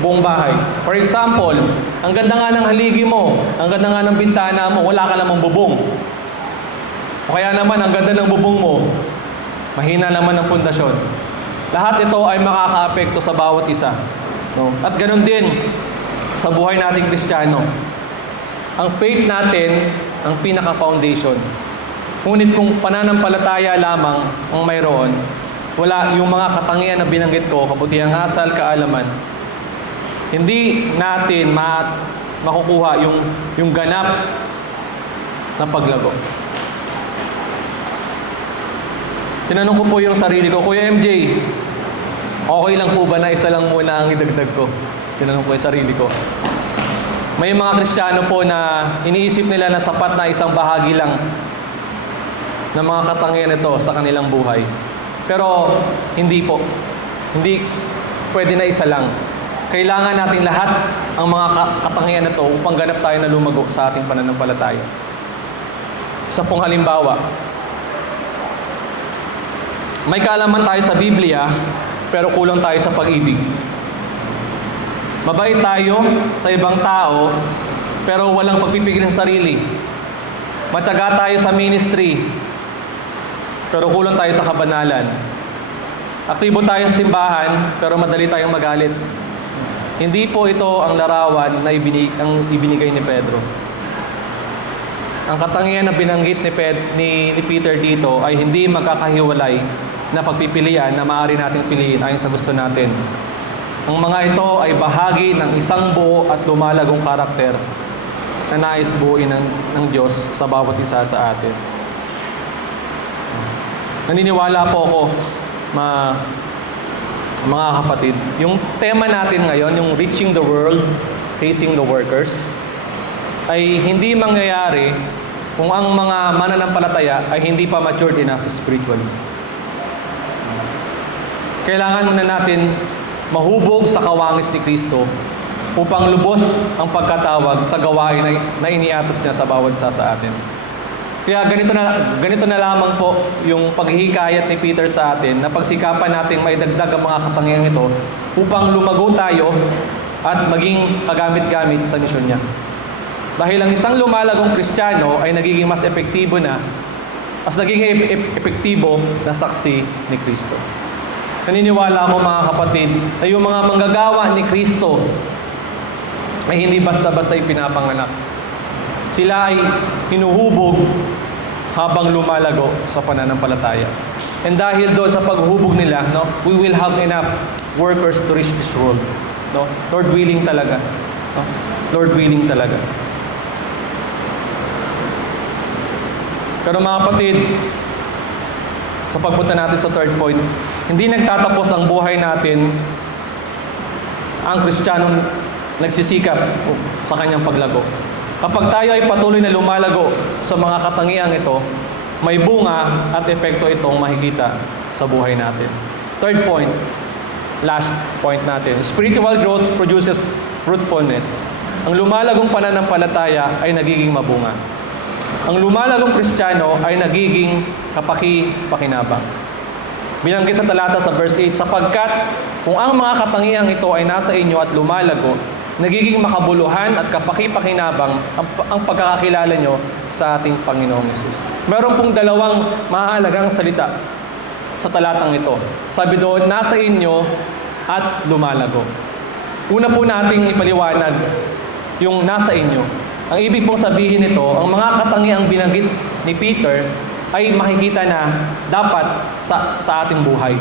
buong bahay. For example, ang ganda nga ng haligi mo, ang ganda nga ng bintana mo, wala ka lamang bubong. O kaya naman, ang ganda ng bubong mo, mahina naman ang pundasyon. Lahat ito ay makakaapekto sa bawat isa. No? At ganun din sa buhay nating Kristiyano. Ang faith natin, ang pinaka-foundation. Ngunit kung pananampalataya lamang ang mayroon, wala yung mga katangian na binanggit ko, kabutihang asal, kaalaman, hindi natin makukuha yung ganap na paglago. Tinanong ko po yung sarili ko, Kuya MJ, okay lang po ba na isa lang muna ang idagdag ko? Tinanong ko yung sarili ko. May mga Kristiyano po na iniisip nila na sapat na isang bahagi lang ng mga katangian nito sa kanilang buhay. Pero hindi po. Hindi pwede na isa lang. Kailangan natin lahat ang mga katangian nito upang ganap tayo na lumago sa ating pananampalataya. Isa pong halimbawa, may kaalaman tayo sa Biblia, pero kulang tayo sa pag-ibig. Mabait tayo sa ibang tao, pero walang pagpipigil sa sarili. Matyaga tayo sa ministry, pero kulang tayo sa kabanalan. Aktibo tayo sa simbahan, pero madali tayong magalit. Hindi po ito ang larawan na ibinigay ni Pedro. Ang katangian na binanggit ni Peter dito ay hindi magkakahiwalay na pagpipilian na maaari nating piliin ayon sa gusto natin. Ang mga ito ay bahagi ng isang buo at lumalagong karakter na nais buuin ng Diyos sa bawat isa sa atin. Naniniwala po ako, mga kapatid, yung tema natin ngayon, yung reaching the world, facing the workers, ay hindi mangyayari kung ang mga mananampalataya ay hindi pa matured enough spiritually. Kailangan muna natin mahubog sa kawangis ni Kristo upang lubos ang pagkatawag sa gawain na iniatas niya sa bawat isa sa atin. Kaya ganito na lamang po yung paghihikayat ni Peter sa atin na pagsikapan natin may dagdag ang mga katangian ito upang lumago tayo at maging kagamit-gamit sa misyon niya. Dahil ang isang lumalagong Kristiyano ay nagiging mas epektibo na, epektibo na saksi ni Kristo. Naniniwala ako mga kapatid na yung mga manggagawa ni Kristo ay hindi basta-basta ipinapanganak. Sila ay hinuhubog habang lumalago sa pananampalataya. And dahil doon sa paghubog nila, we will have enough workers to reach this world. Lord willing talaga. Lord willing talaga. Pero mga kapatid, sa pagpunta natin sa third point, hindi nagtatapos ang buhay natin ang Kristiyanong nagsisikap sa kanyang paglago. Kapag tayo ay patuloy na lumalago sa mga katangiang ito, may bunga at epekto itong makikita sa buhay natin. Third point, last point natin. Spiritual growth produces fruitfulness. Ang lumalagong pananampalataya ay nagiging mabunga. Ang lumalagong Kristiyano ay nagiging kapaki-pakinabang. Binanggit sa talata sa verse 8, sapagkat kung ang mga katangiang ito ay nasa inyo at lumalago, nagiging makabuluhan at kapaki-pakinabang ang pagkakakilala nyo sa ating Panginoong Hesus. Meron pong dalawang mahalagang salita sa talatang ito. Sabi doon, nasa inyo at lumalago. Una po nating ipaliwanag yung nasa inyo. Ang ibig pong sabihin nito, ang mga katangiang binanggit ni Peter ay makikita na dapat sa ating buhay.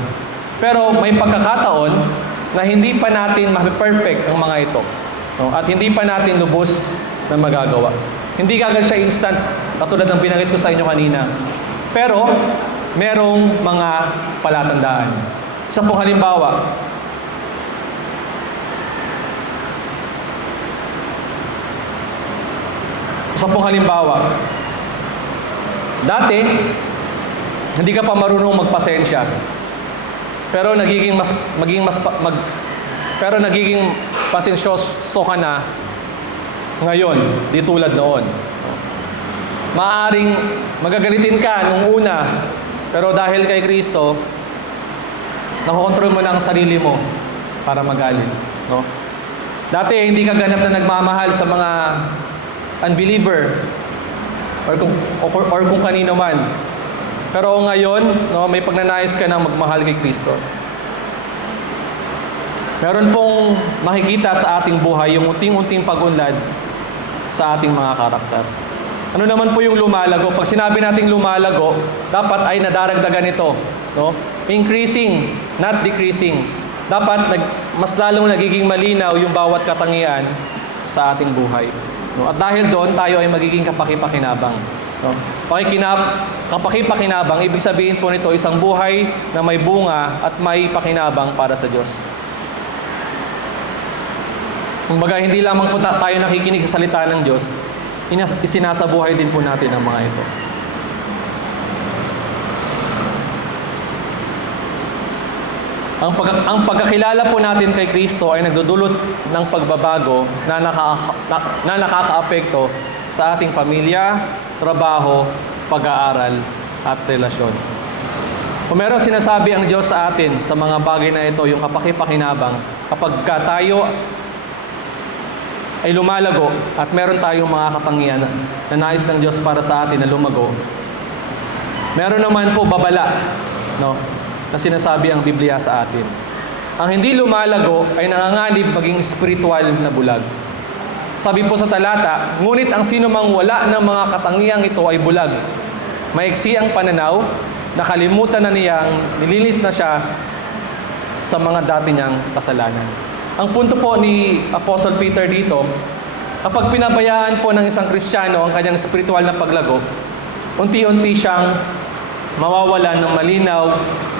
Pero may pagkakataon na hindi pa natin ma-perfect ang mga ito. At hindi pa natin lubos na magagawa. Hindi kagad siya instant, katulad ng binanggit ko sa inyo kanina. Pero, merong mga palatandaan. Isa pong halimbawa, dati, hindi ka pa marunong magpasensya. Pero nagiging pasensyoso ka na ngayon, di tulad noon. Maaaring magagalitin ka nung una, pero dahil kay Kristo, nakokontrol mo na ang sarili mo para magalit. Dati, hindi ka ganap na nagmamahal sa mga unbeliever or kung kanino man. Pero ngayon, may pagnanais ka na magmahal kay Kristo. Meron pong makikita sa ating buhay yung unting-unting pag-unlad sa ating mga karakter. Ano naman po yung lumalago? Pag sinabi nating lumalago, dapat ay nadaragdagan ito. increasing, not decreasing. Dapat mas lalong nagiging malinaw yung bawat katangian sa ating buhay. No? At dahil doon, tayo ay magiging kapaki-pakinabang. No? Kapaki-pakinabang, ibig sabihin po nito, isang buhay na may bunga at may pakinabang para sa Diyos. Kumbaga, hindi lamang po tayo nakikinig sa salita ng Diyos, isinasabuhay din po natin ang mga ito. Ang pagkakilala po natin kay Kristo ay nagdudulot ng pagbabago na nakakaapekto sa ating pamilya, trabaho, pag-aaral, at relasyon. Kung meron sinasabi ang Diyos sa atin sa mga bagay na ito, yung kapaki-pakinabang, kapag tayo ay lumalago at meron tayong mga katangian na nais ng Diyos para sa atin na lumago, meron naman po babala, no, na sinasabi ang Biblia sa atin. Ang hindi lumalago ay nanganganib maging spiritual na bulag. Sabi po sa talata, ngunit ang sino mang wala ng mga katangiang ito ay bulag. Maiksi ang pananaw, nakalimutan na niyang nililis na siya sa mga dati niyang kasalanan. Ang punto po ni Apostle Peter dito, kapag pinabayaan po ng isang Kristiyano ang kanyang spiritual na paglago, unti-unti siyang mawawalan ng malinaw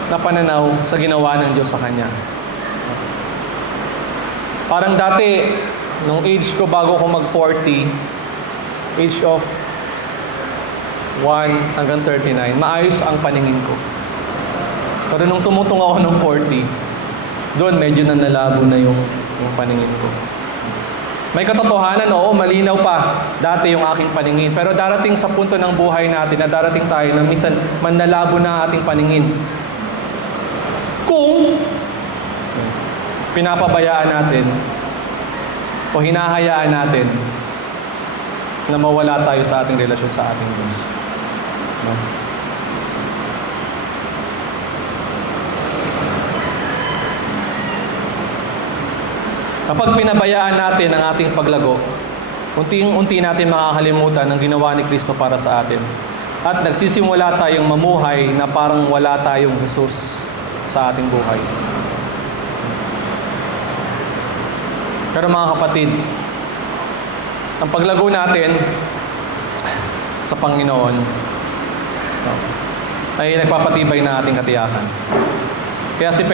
na pananaw sa ginawa ng Diyos sa kanya. Parang dati, nung age ko bago ko mag-40, age of 1 hanggang 39, maayos ang paningin ko. Pero nung tumutong ako ng 40, doon medyo nalabo na yung paningin ko. May katotohanan, oo, malinaw pa dati yung aking paningin. Pero darating sa punto ng buhay natin na darating tayo na minsan manlalabo na ang ating paningin. Kung pinapabayaan natin o hinahayaan natin na mawala tayo sa ating relasyon sa ating Diyos. No? Kapag pinabayaan natin ang ating paglago, unti-unti natin makakalimutan ang ginawa ni Kristo para sa atin. At nagsisimula tayong mamuhay na parang wala tayong Jesus sa ating buhay. Pero mga kapatid, ang paglago natin sa Panginoon ay nagpapatibay na ating katiyakan. Kaya si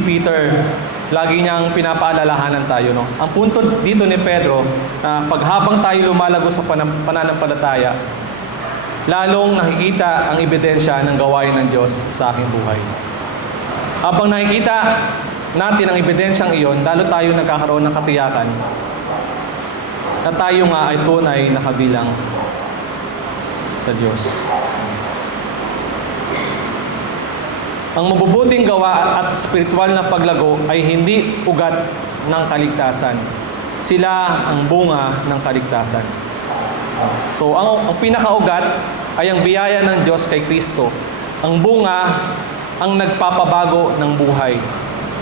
Peter, lagi niyang pinapaalalahanan tayo. No? Ang punto dito ni Pedro, na paghabang tayo lumalago sa pananampalataya, lalong nakikita ang ebidensya ng gawain ng Diyos sa aking buhay. Habang nakikita natin ang ebidensyang iyon, lalo tayo nagkakaroon ng katiyakan na tayo nga ay tunay na kabilang sa Diyos. Ang mabubuting gawa at spiritual na paglago ay hindi ugat ng kaligtasan. Sila ang bunga ng kaligtasan. So, ang pinakaugat ay ang biyaya ng Diyos kay Kristo. Ang bunga ang nagpapabago ng buhay.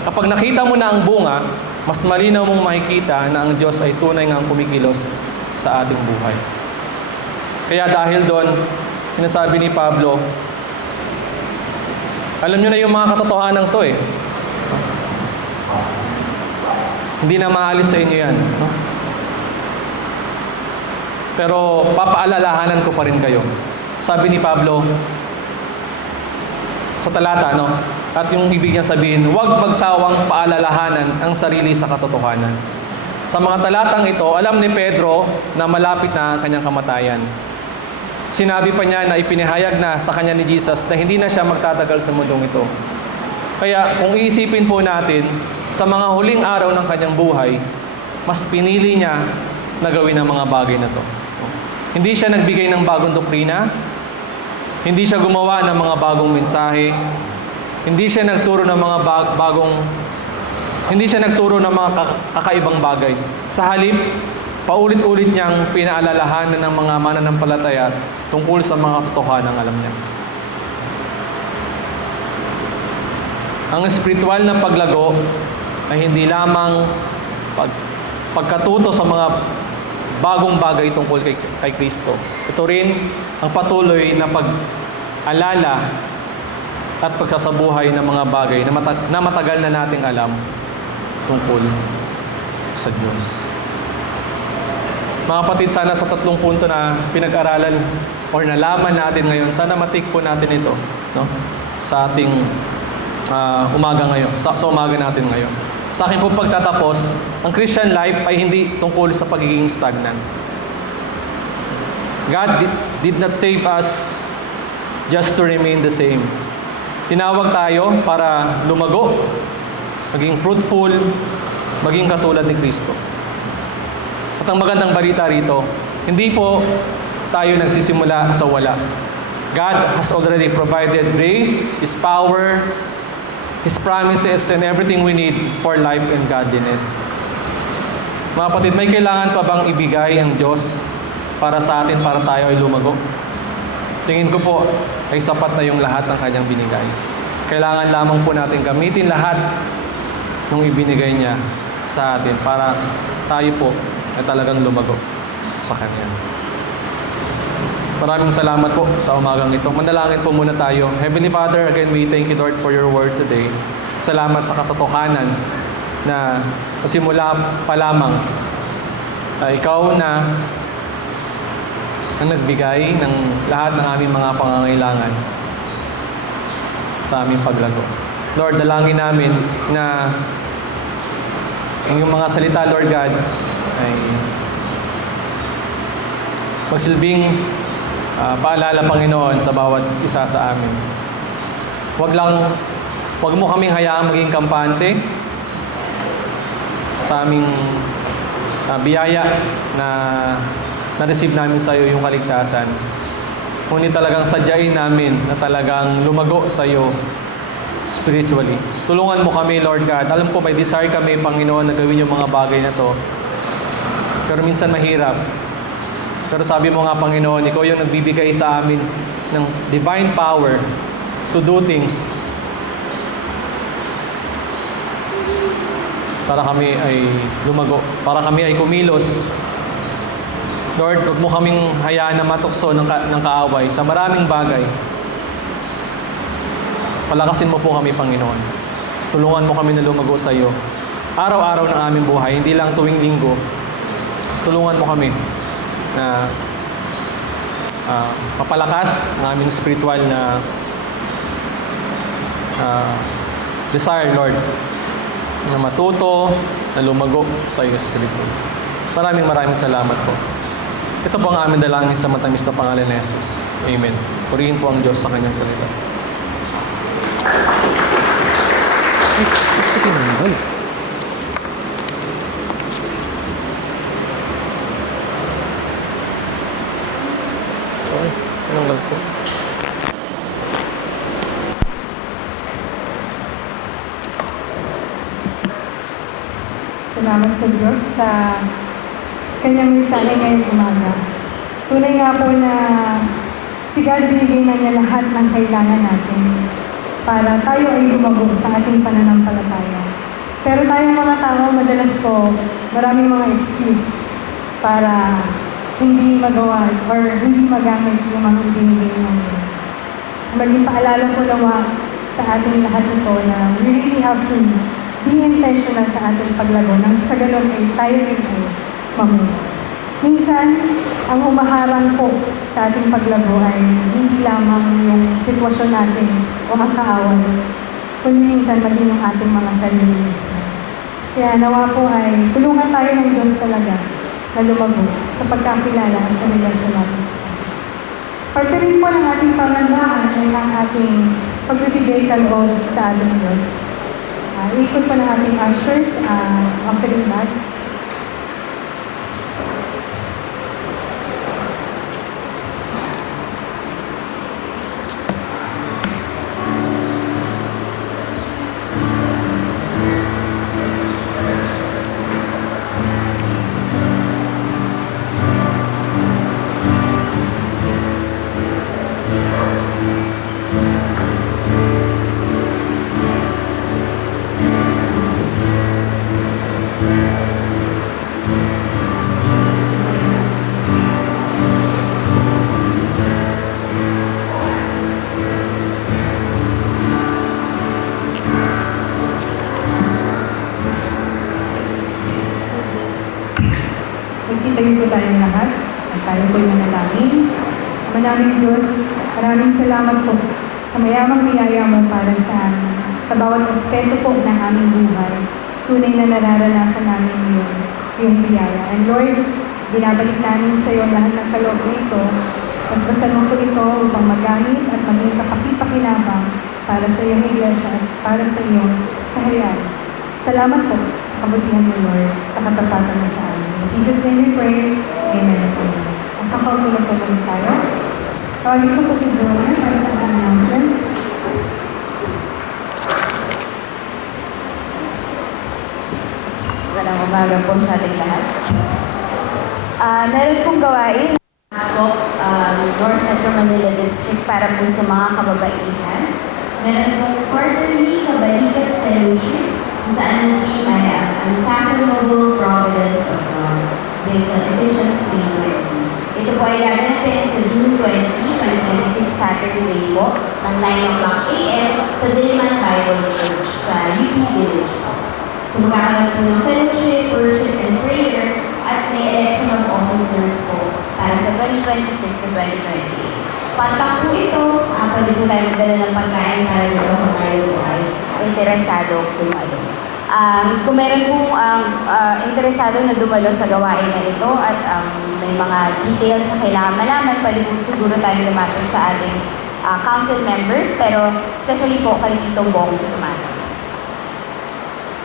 Kapag nakita mo na ang bunga, mas malinaw mong makikita na ang Diyos ay tunay ngang kumikilos sa ating buhay. Kaya dahil doon, sinasabi ni Pablo, alam nyo na yung mga katotohanan to eh. Hindi na maalis sa inyo yan. No? Pero papaalalahanan ko pa rin kayo. Sabi ni Pablo sa talata, no? At yung ibig niya sabihin, huwag magsawang paalalahanan ang sarili sa katotohanan. Sa mga talatang ito, alam ni Pedro na malapit na ang kanyang kamatayan. Sinabi pa niya na ipinahayag na sa kanya ni Jesus na hindi na siya magtatagal sa mundong ito. Kaya kung iisipin po natin, sa mga huling araw ng kanyang buhay, mas pinili niya na gawin ang mga bagay na to. Hindi siya nagbigay ng bagong doktrina, hindi siya gumawa ng mga bagong mensahe, hindi siya nagturo ng mga hindi siya nagturo ng mga kakaibang bagay. Sa halip, paulit-ulit niyang pinaalalahanan ng mga mananampalataya tungkol sa mga katotohanan alam niya. Ang spiritual na paglago ay hindi lamang pagkatuto sa mga bagong bagay tungkol kay Kristo. Ito rin ang patuloy na pag-alala at pagsasabuhay ng mga bagay na matagal na nating alam tungkol sa Diyos. Mga kapatid, sana sa 3 punto na pinag-aralan or nalaman natin ngayon, sana matik po natin ito, no? Sa ating umaga ngayon, sa umaga natin ngayon. Sa akin po pagtatapos, ang Christian life ay hindi tungkol sa pagiging stagnant. God did not save us just to remain the same. Tinawag tayo para lumago, maging fruitful, maging katulad ni Kristo. At ang magandang balita rito, hindi po tayo nagsisimula sa wala. God has already provided grace, His power, His promises, and everything we need for life and godliness. Mga kapatid, may kailangan pa bang ibigay ang Diyos para sa atin, para tayo ay lumago? Tingin ko po ay sapat na yung lahat ng Kanyang binigay. Kailangan lamang po natin gamitin lahat ng ibinigay niya sa atin para tayo po ay talagang lumago sa Kanya. Maraming salamat po sa umagang ito. Manalangin po muna tayo. Heavenly Father, again, we thank you, Lord, for your word today. Salamat sa katotohanan na simula pa lamang ikaw na ang nagbigay ng lahat ng aming mga pangangailangan sa aming paglago. Lord, dalangin namin na ang iyong mga salita, Lord God, ay magsilbing paalala, Panginoon, sa bawat isa sa amin. Huwag mo kaming hayaang maging kampante sa aming biyaya na na-receive namin sa iyo yung kaligtasan. Ngunit talagang sadyain namin na talagang lumago sa iyo spiritually. Tulungan mo kami, Lord God. Alam ko may desire kami, Panginoon, na gawin yung mga bagay na to. Pero minsan mahirap. Pero sabi mo nga, Panginoon, ikaw yung nagbibigay sa amin ng divine power to do things para kami ay lumago, para kami ay kumilos. Lord, huwag mo kaming hayaan na matukso ng kaaway sa maraming bagay. Palakasin mo po kami, Panginoon. Tulungan mo kami na lumago sa iyo. Araw-araw ng aming buhay, hindi lang tuwing linggo. Tulungan mo kami na mapalakas ang aming spiritual na desire, Lord, na matuto, na lumago sa iyo spiritual. Maraming salamat po. Ito po ang aming dalangin sa matamis na pangalan ni Jesus. Amen. Purihin po ang Diyos sa kanyang salita. Sorry, anong lag po? Salamat sa Diyos sa Kanyang mensahe ngayong umaga. Tunay nga po na si God binigay na niya lahat ng kailangan natin para tayo ay lumago sa ating pananampalataya. Pero tayong mga tao, madalas po, maraming mga excuse para hindi magawa or hindi magamit yung mga ibinigay natin. Maging paalala ko nawa sa ating lahat ito na we really have to be intentional sa ating paglago nang sa ganun ay tayo rin ay mamuno. Minsan, ang humaharang po sa ating paglago ay hindi lamang yung sitwasyon natin o ang kaaway, kundi minsan maging yung ating mga sarili mismo. Kaya nawa po ay tulungan tayo ng Diyos talaga na lumago sa pagkakilala at sa relasyon natin sa Kanya. Parte rin po ng ating pangandahan ay ang ating pagbibigay kaloob sa ating Diyos. Ikot po ng ating ushers, offering bags. Magsitayo po tayong lahat at tayo po'y manalangin. Ama naming Diyos, maraming salamat po sa mayamang biyaya mo para sa amin. Sa bawat aspeto po ng aming buhay, tunay na nararanasan namin yung biyaya. And Lord, binabalik namin sa iyo lahat ng kaloob na ito. Basbasan mo po ito upang magamit at maging kapakipakinabang para sa iyong iglesia at para sa iyong kahayaan. Salamat po sa kabutihan mo, Lord, sa katapatan mo sa amin. In Jesus' name we pray. Amen. Ang kakaupo na po ulit tayo. Tawagin ko po si Donna para sa ating announcements. Magandang umaga po sa ating lahat. Meron pong gawain po, North Metro Manila District para po sa mga kababaihan. Meron pong quarterly kabalikat fellowship kung saan ang theme ay ang unfathomable providence of God based on Ephesians 3:20. Ito po ay gaganapin sa June 20, 2026 Saturday po ng 9 o'clock a.m. sa Diliman Bible Church sa UP Village po. So magkakaroon po ng fellowship, worship, and prayer at may election of officers po para sa 2026 to 2028. Pantak po ito, pwede po tayo magdala ng pagkain para dito kung tayo po ay interesado dumalo. Kung meron pong interesado na dumalo sa gawain na ito at may mga details na kailangan malaman, pwede po siguro tayo lumapit sa ating council members, pero especially po kay Tito Bong Tumano.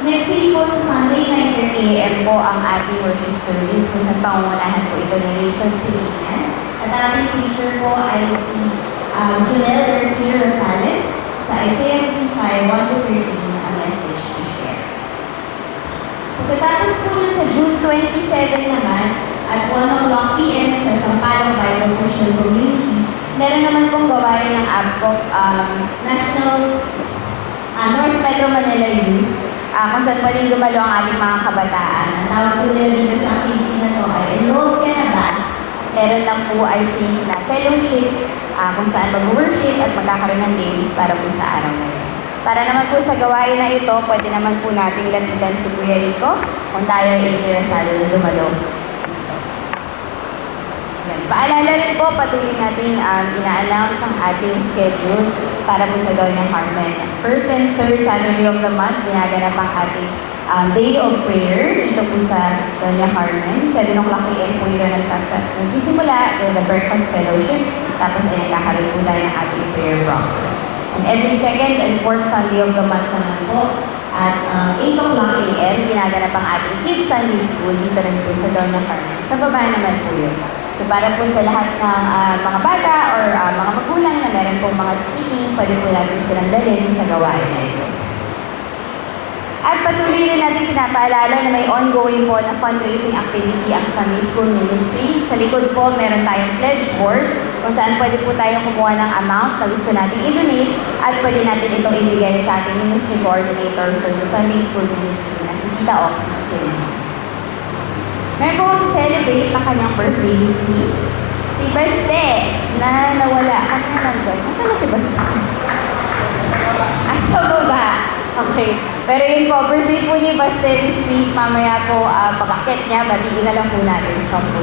Next week po sa Sunday, 9:30 a.m. po ang ating worship service kung saan pangungunahan po ito ni Rachel Silinan. At ang ating preacher po ay si Janelle Garcia Rosales sa Isaiah 55:1-13 ang message to share. Pagkatapos po sa June 27 naman at 1 o'clock p.m. sa Sampaloc Bible Christian Community, meron naman pong gawain ng ABCOP National North Metro Manila Youth kung saan pwedeng dumalo ang ating mga kabataan. Ang tawag po nila dito sa activity na ito ay Enrolled Ka Na Ba? Meron lang po, I think, na fellowship kung saan mag-worship at magkakaroon ng games para po sa araw na yun. Para naman po sa gawain na ito, pwede naman po nating lapitan si Kuya Rico kung tayo ay interesado na dumalo. Yan. Paalala rin po, patuloy natin ina-announce ang ating schedules para po sa Doña Carmen. First and third Saturday of the month, ginaganap ang ating Day of Prayer dito po sa Doña Carmen. 7 o'clock a.m. po ito nagsisimula with the breakfast fellowship. Tapos ay nagkakaroon po tayo ng ating prayer breakfast. And every second and fourth Sunday of the month naman po at 8 o'clock a.m. ginaganap ang ating Kids Sunday School dito rin po sa Doña Carmen. Sa baba naman po yun. So para po sa lahat ng mga bata or mga magulang na meron pong mga chikiting, pwede po natin silang dalhin sa gawain na ito. At patuloy rin natin pinapaalala na may ongoing po na fundraising activity ang Sunday School Ministry. Sa likod po, meron tayong pledge board kung saan pwede po tayong kumuha ng amount na gusto natin i-donate at pwede natin itong ibigay sa ating ministry coordinator for the Sunday School Ministry na si Tita Oxy Silva. Meron po celebrate ang kanyang birthday si Baste na nawala. Ano lang ba? Ano ba si Baste? Asa baba? Okay. Pero yun po, birthday po ni Baste this week. Mamaya po, pag-akit niya, batiin na lang po natin siya po.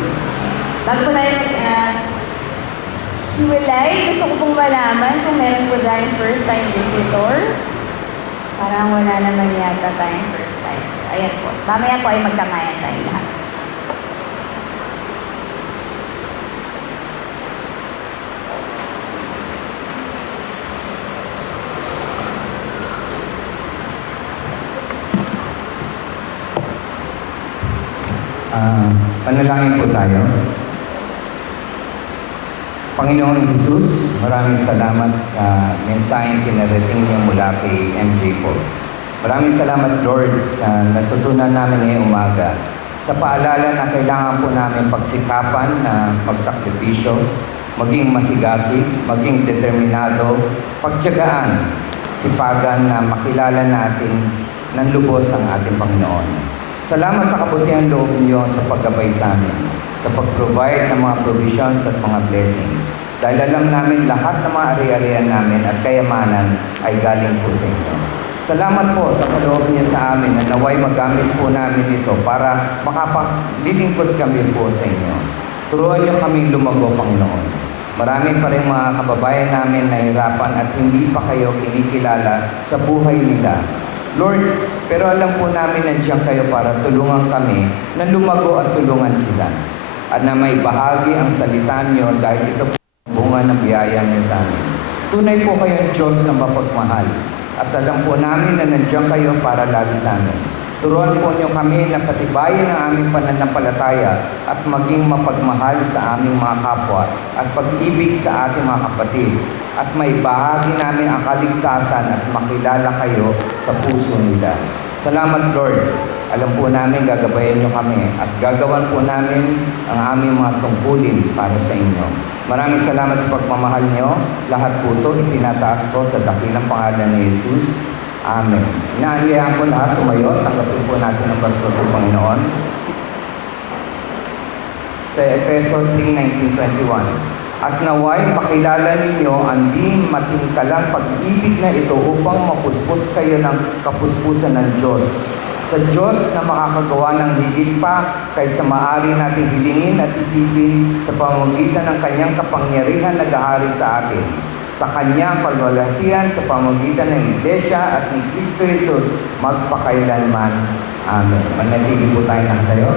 Bago po tayo hiwalay, gusto ko pong malaman kung meron po tayong first time visitors. Parang wala naman yata tayong first time. Ayan po. Mamaya po ay magtamayan tayo lahat. Panalangin po tayo. Panginoong Jesus, maraming salamat sa mensaheng pinarating niyo mula kay MJ Paul. Maraming salamat, Lord, sa natutunan namin ngayong umaga. Sa paalala na kailangan po namin pagsikapan na magsakripisyo, maging masigasig, maging determinado, pagtiyagaan, sipagan na makilala natin ng lubos ang ating Panginoon. Salamat sa kabutihan loob niyo sa paggabay sa amin, sa pag-provide ng mga provisions at mga blessings. Dahil alam namin lahat ng mga ari-arian namin at kayamanan ay galing po sa inyo. Salamat po sa kaloob niya sa amin na naway magamit po namin ito para makapaglilingkod kami po sa inyo. Turuan niyo kaming lumago, Panginoon. Marami pa rin mga kababayan namin na hirapan at hindi pa kayo kinikilala sa buhay nila. Lord, pero alam po namin nandiyan kayo para tulungan kami na lumago at tulungan sila. At na may bahagi ang salita niyo dahil ito po ang bunga ng biyaya niyo sa amin. Tunay po kayong Diyos na mapagmahal. At alam po namin na nandiyan kayo para lagi sa amin. Turuan po niyo kami na patibayin ang aming pananampalataya at maging mapagmahal sa aming mga kapwa at pag-ibig sa ating mga kapatid. At may bahagi namin ang kaligtasan at makilala kayo sa puso nila. Salamat, Lord. Alam po namin gagabayan niyo kami at gagawan po namin ang aming mga tungkulin para sa inyo. Maraming salamat sa pagmamahal niyo. Lahat po ito itinataas ko sa dakilang pangalan ni Jesus. Amen. Inaanyayahan ko lahat tumayo. Tanggapin po natin ang Pasko sa Panginoon. Sa Efeso 3:19-21. At naway makilala ninyo ang di matingkalang pag-ibig na ito upang mapuspos kayo ng kapuspusan ng Diyos. Sa Diyos na makakagawa ng higit pa kaysa maaari nating hilingin at isipin sa pamamagitan ng kanyang kapangyarihan na gahari sa atin. Sa kanyang pagwalhatian sa pamamagitan ng Iglesia at ni Kristo Jesus magpakailanman. Amen. Manatili po tayo ng tayo.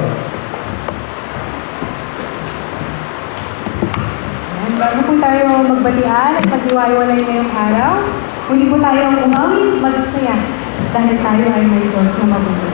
Bago po tayo magbatian at maghiwa-hiwalay ngayong araw, muli po tayong umawi, magsaya dahil tayo ay may Diyos na mabuti.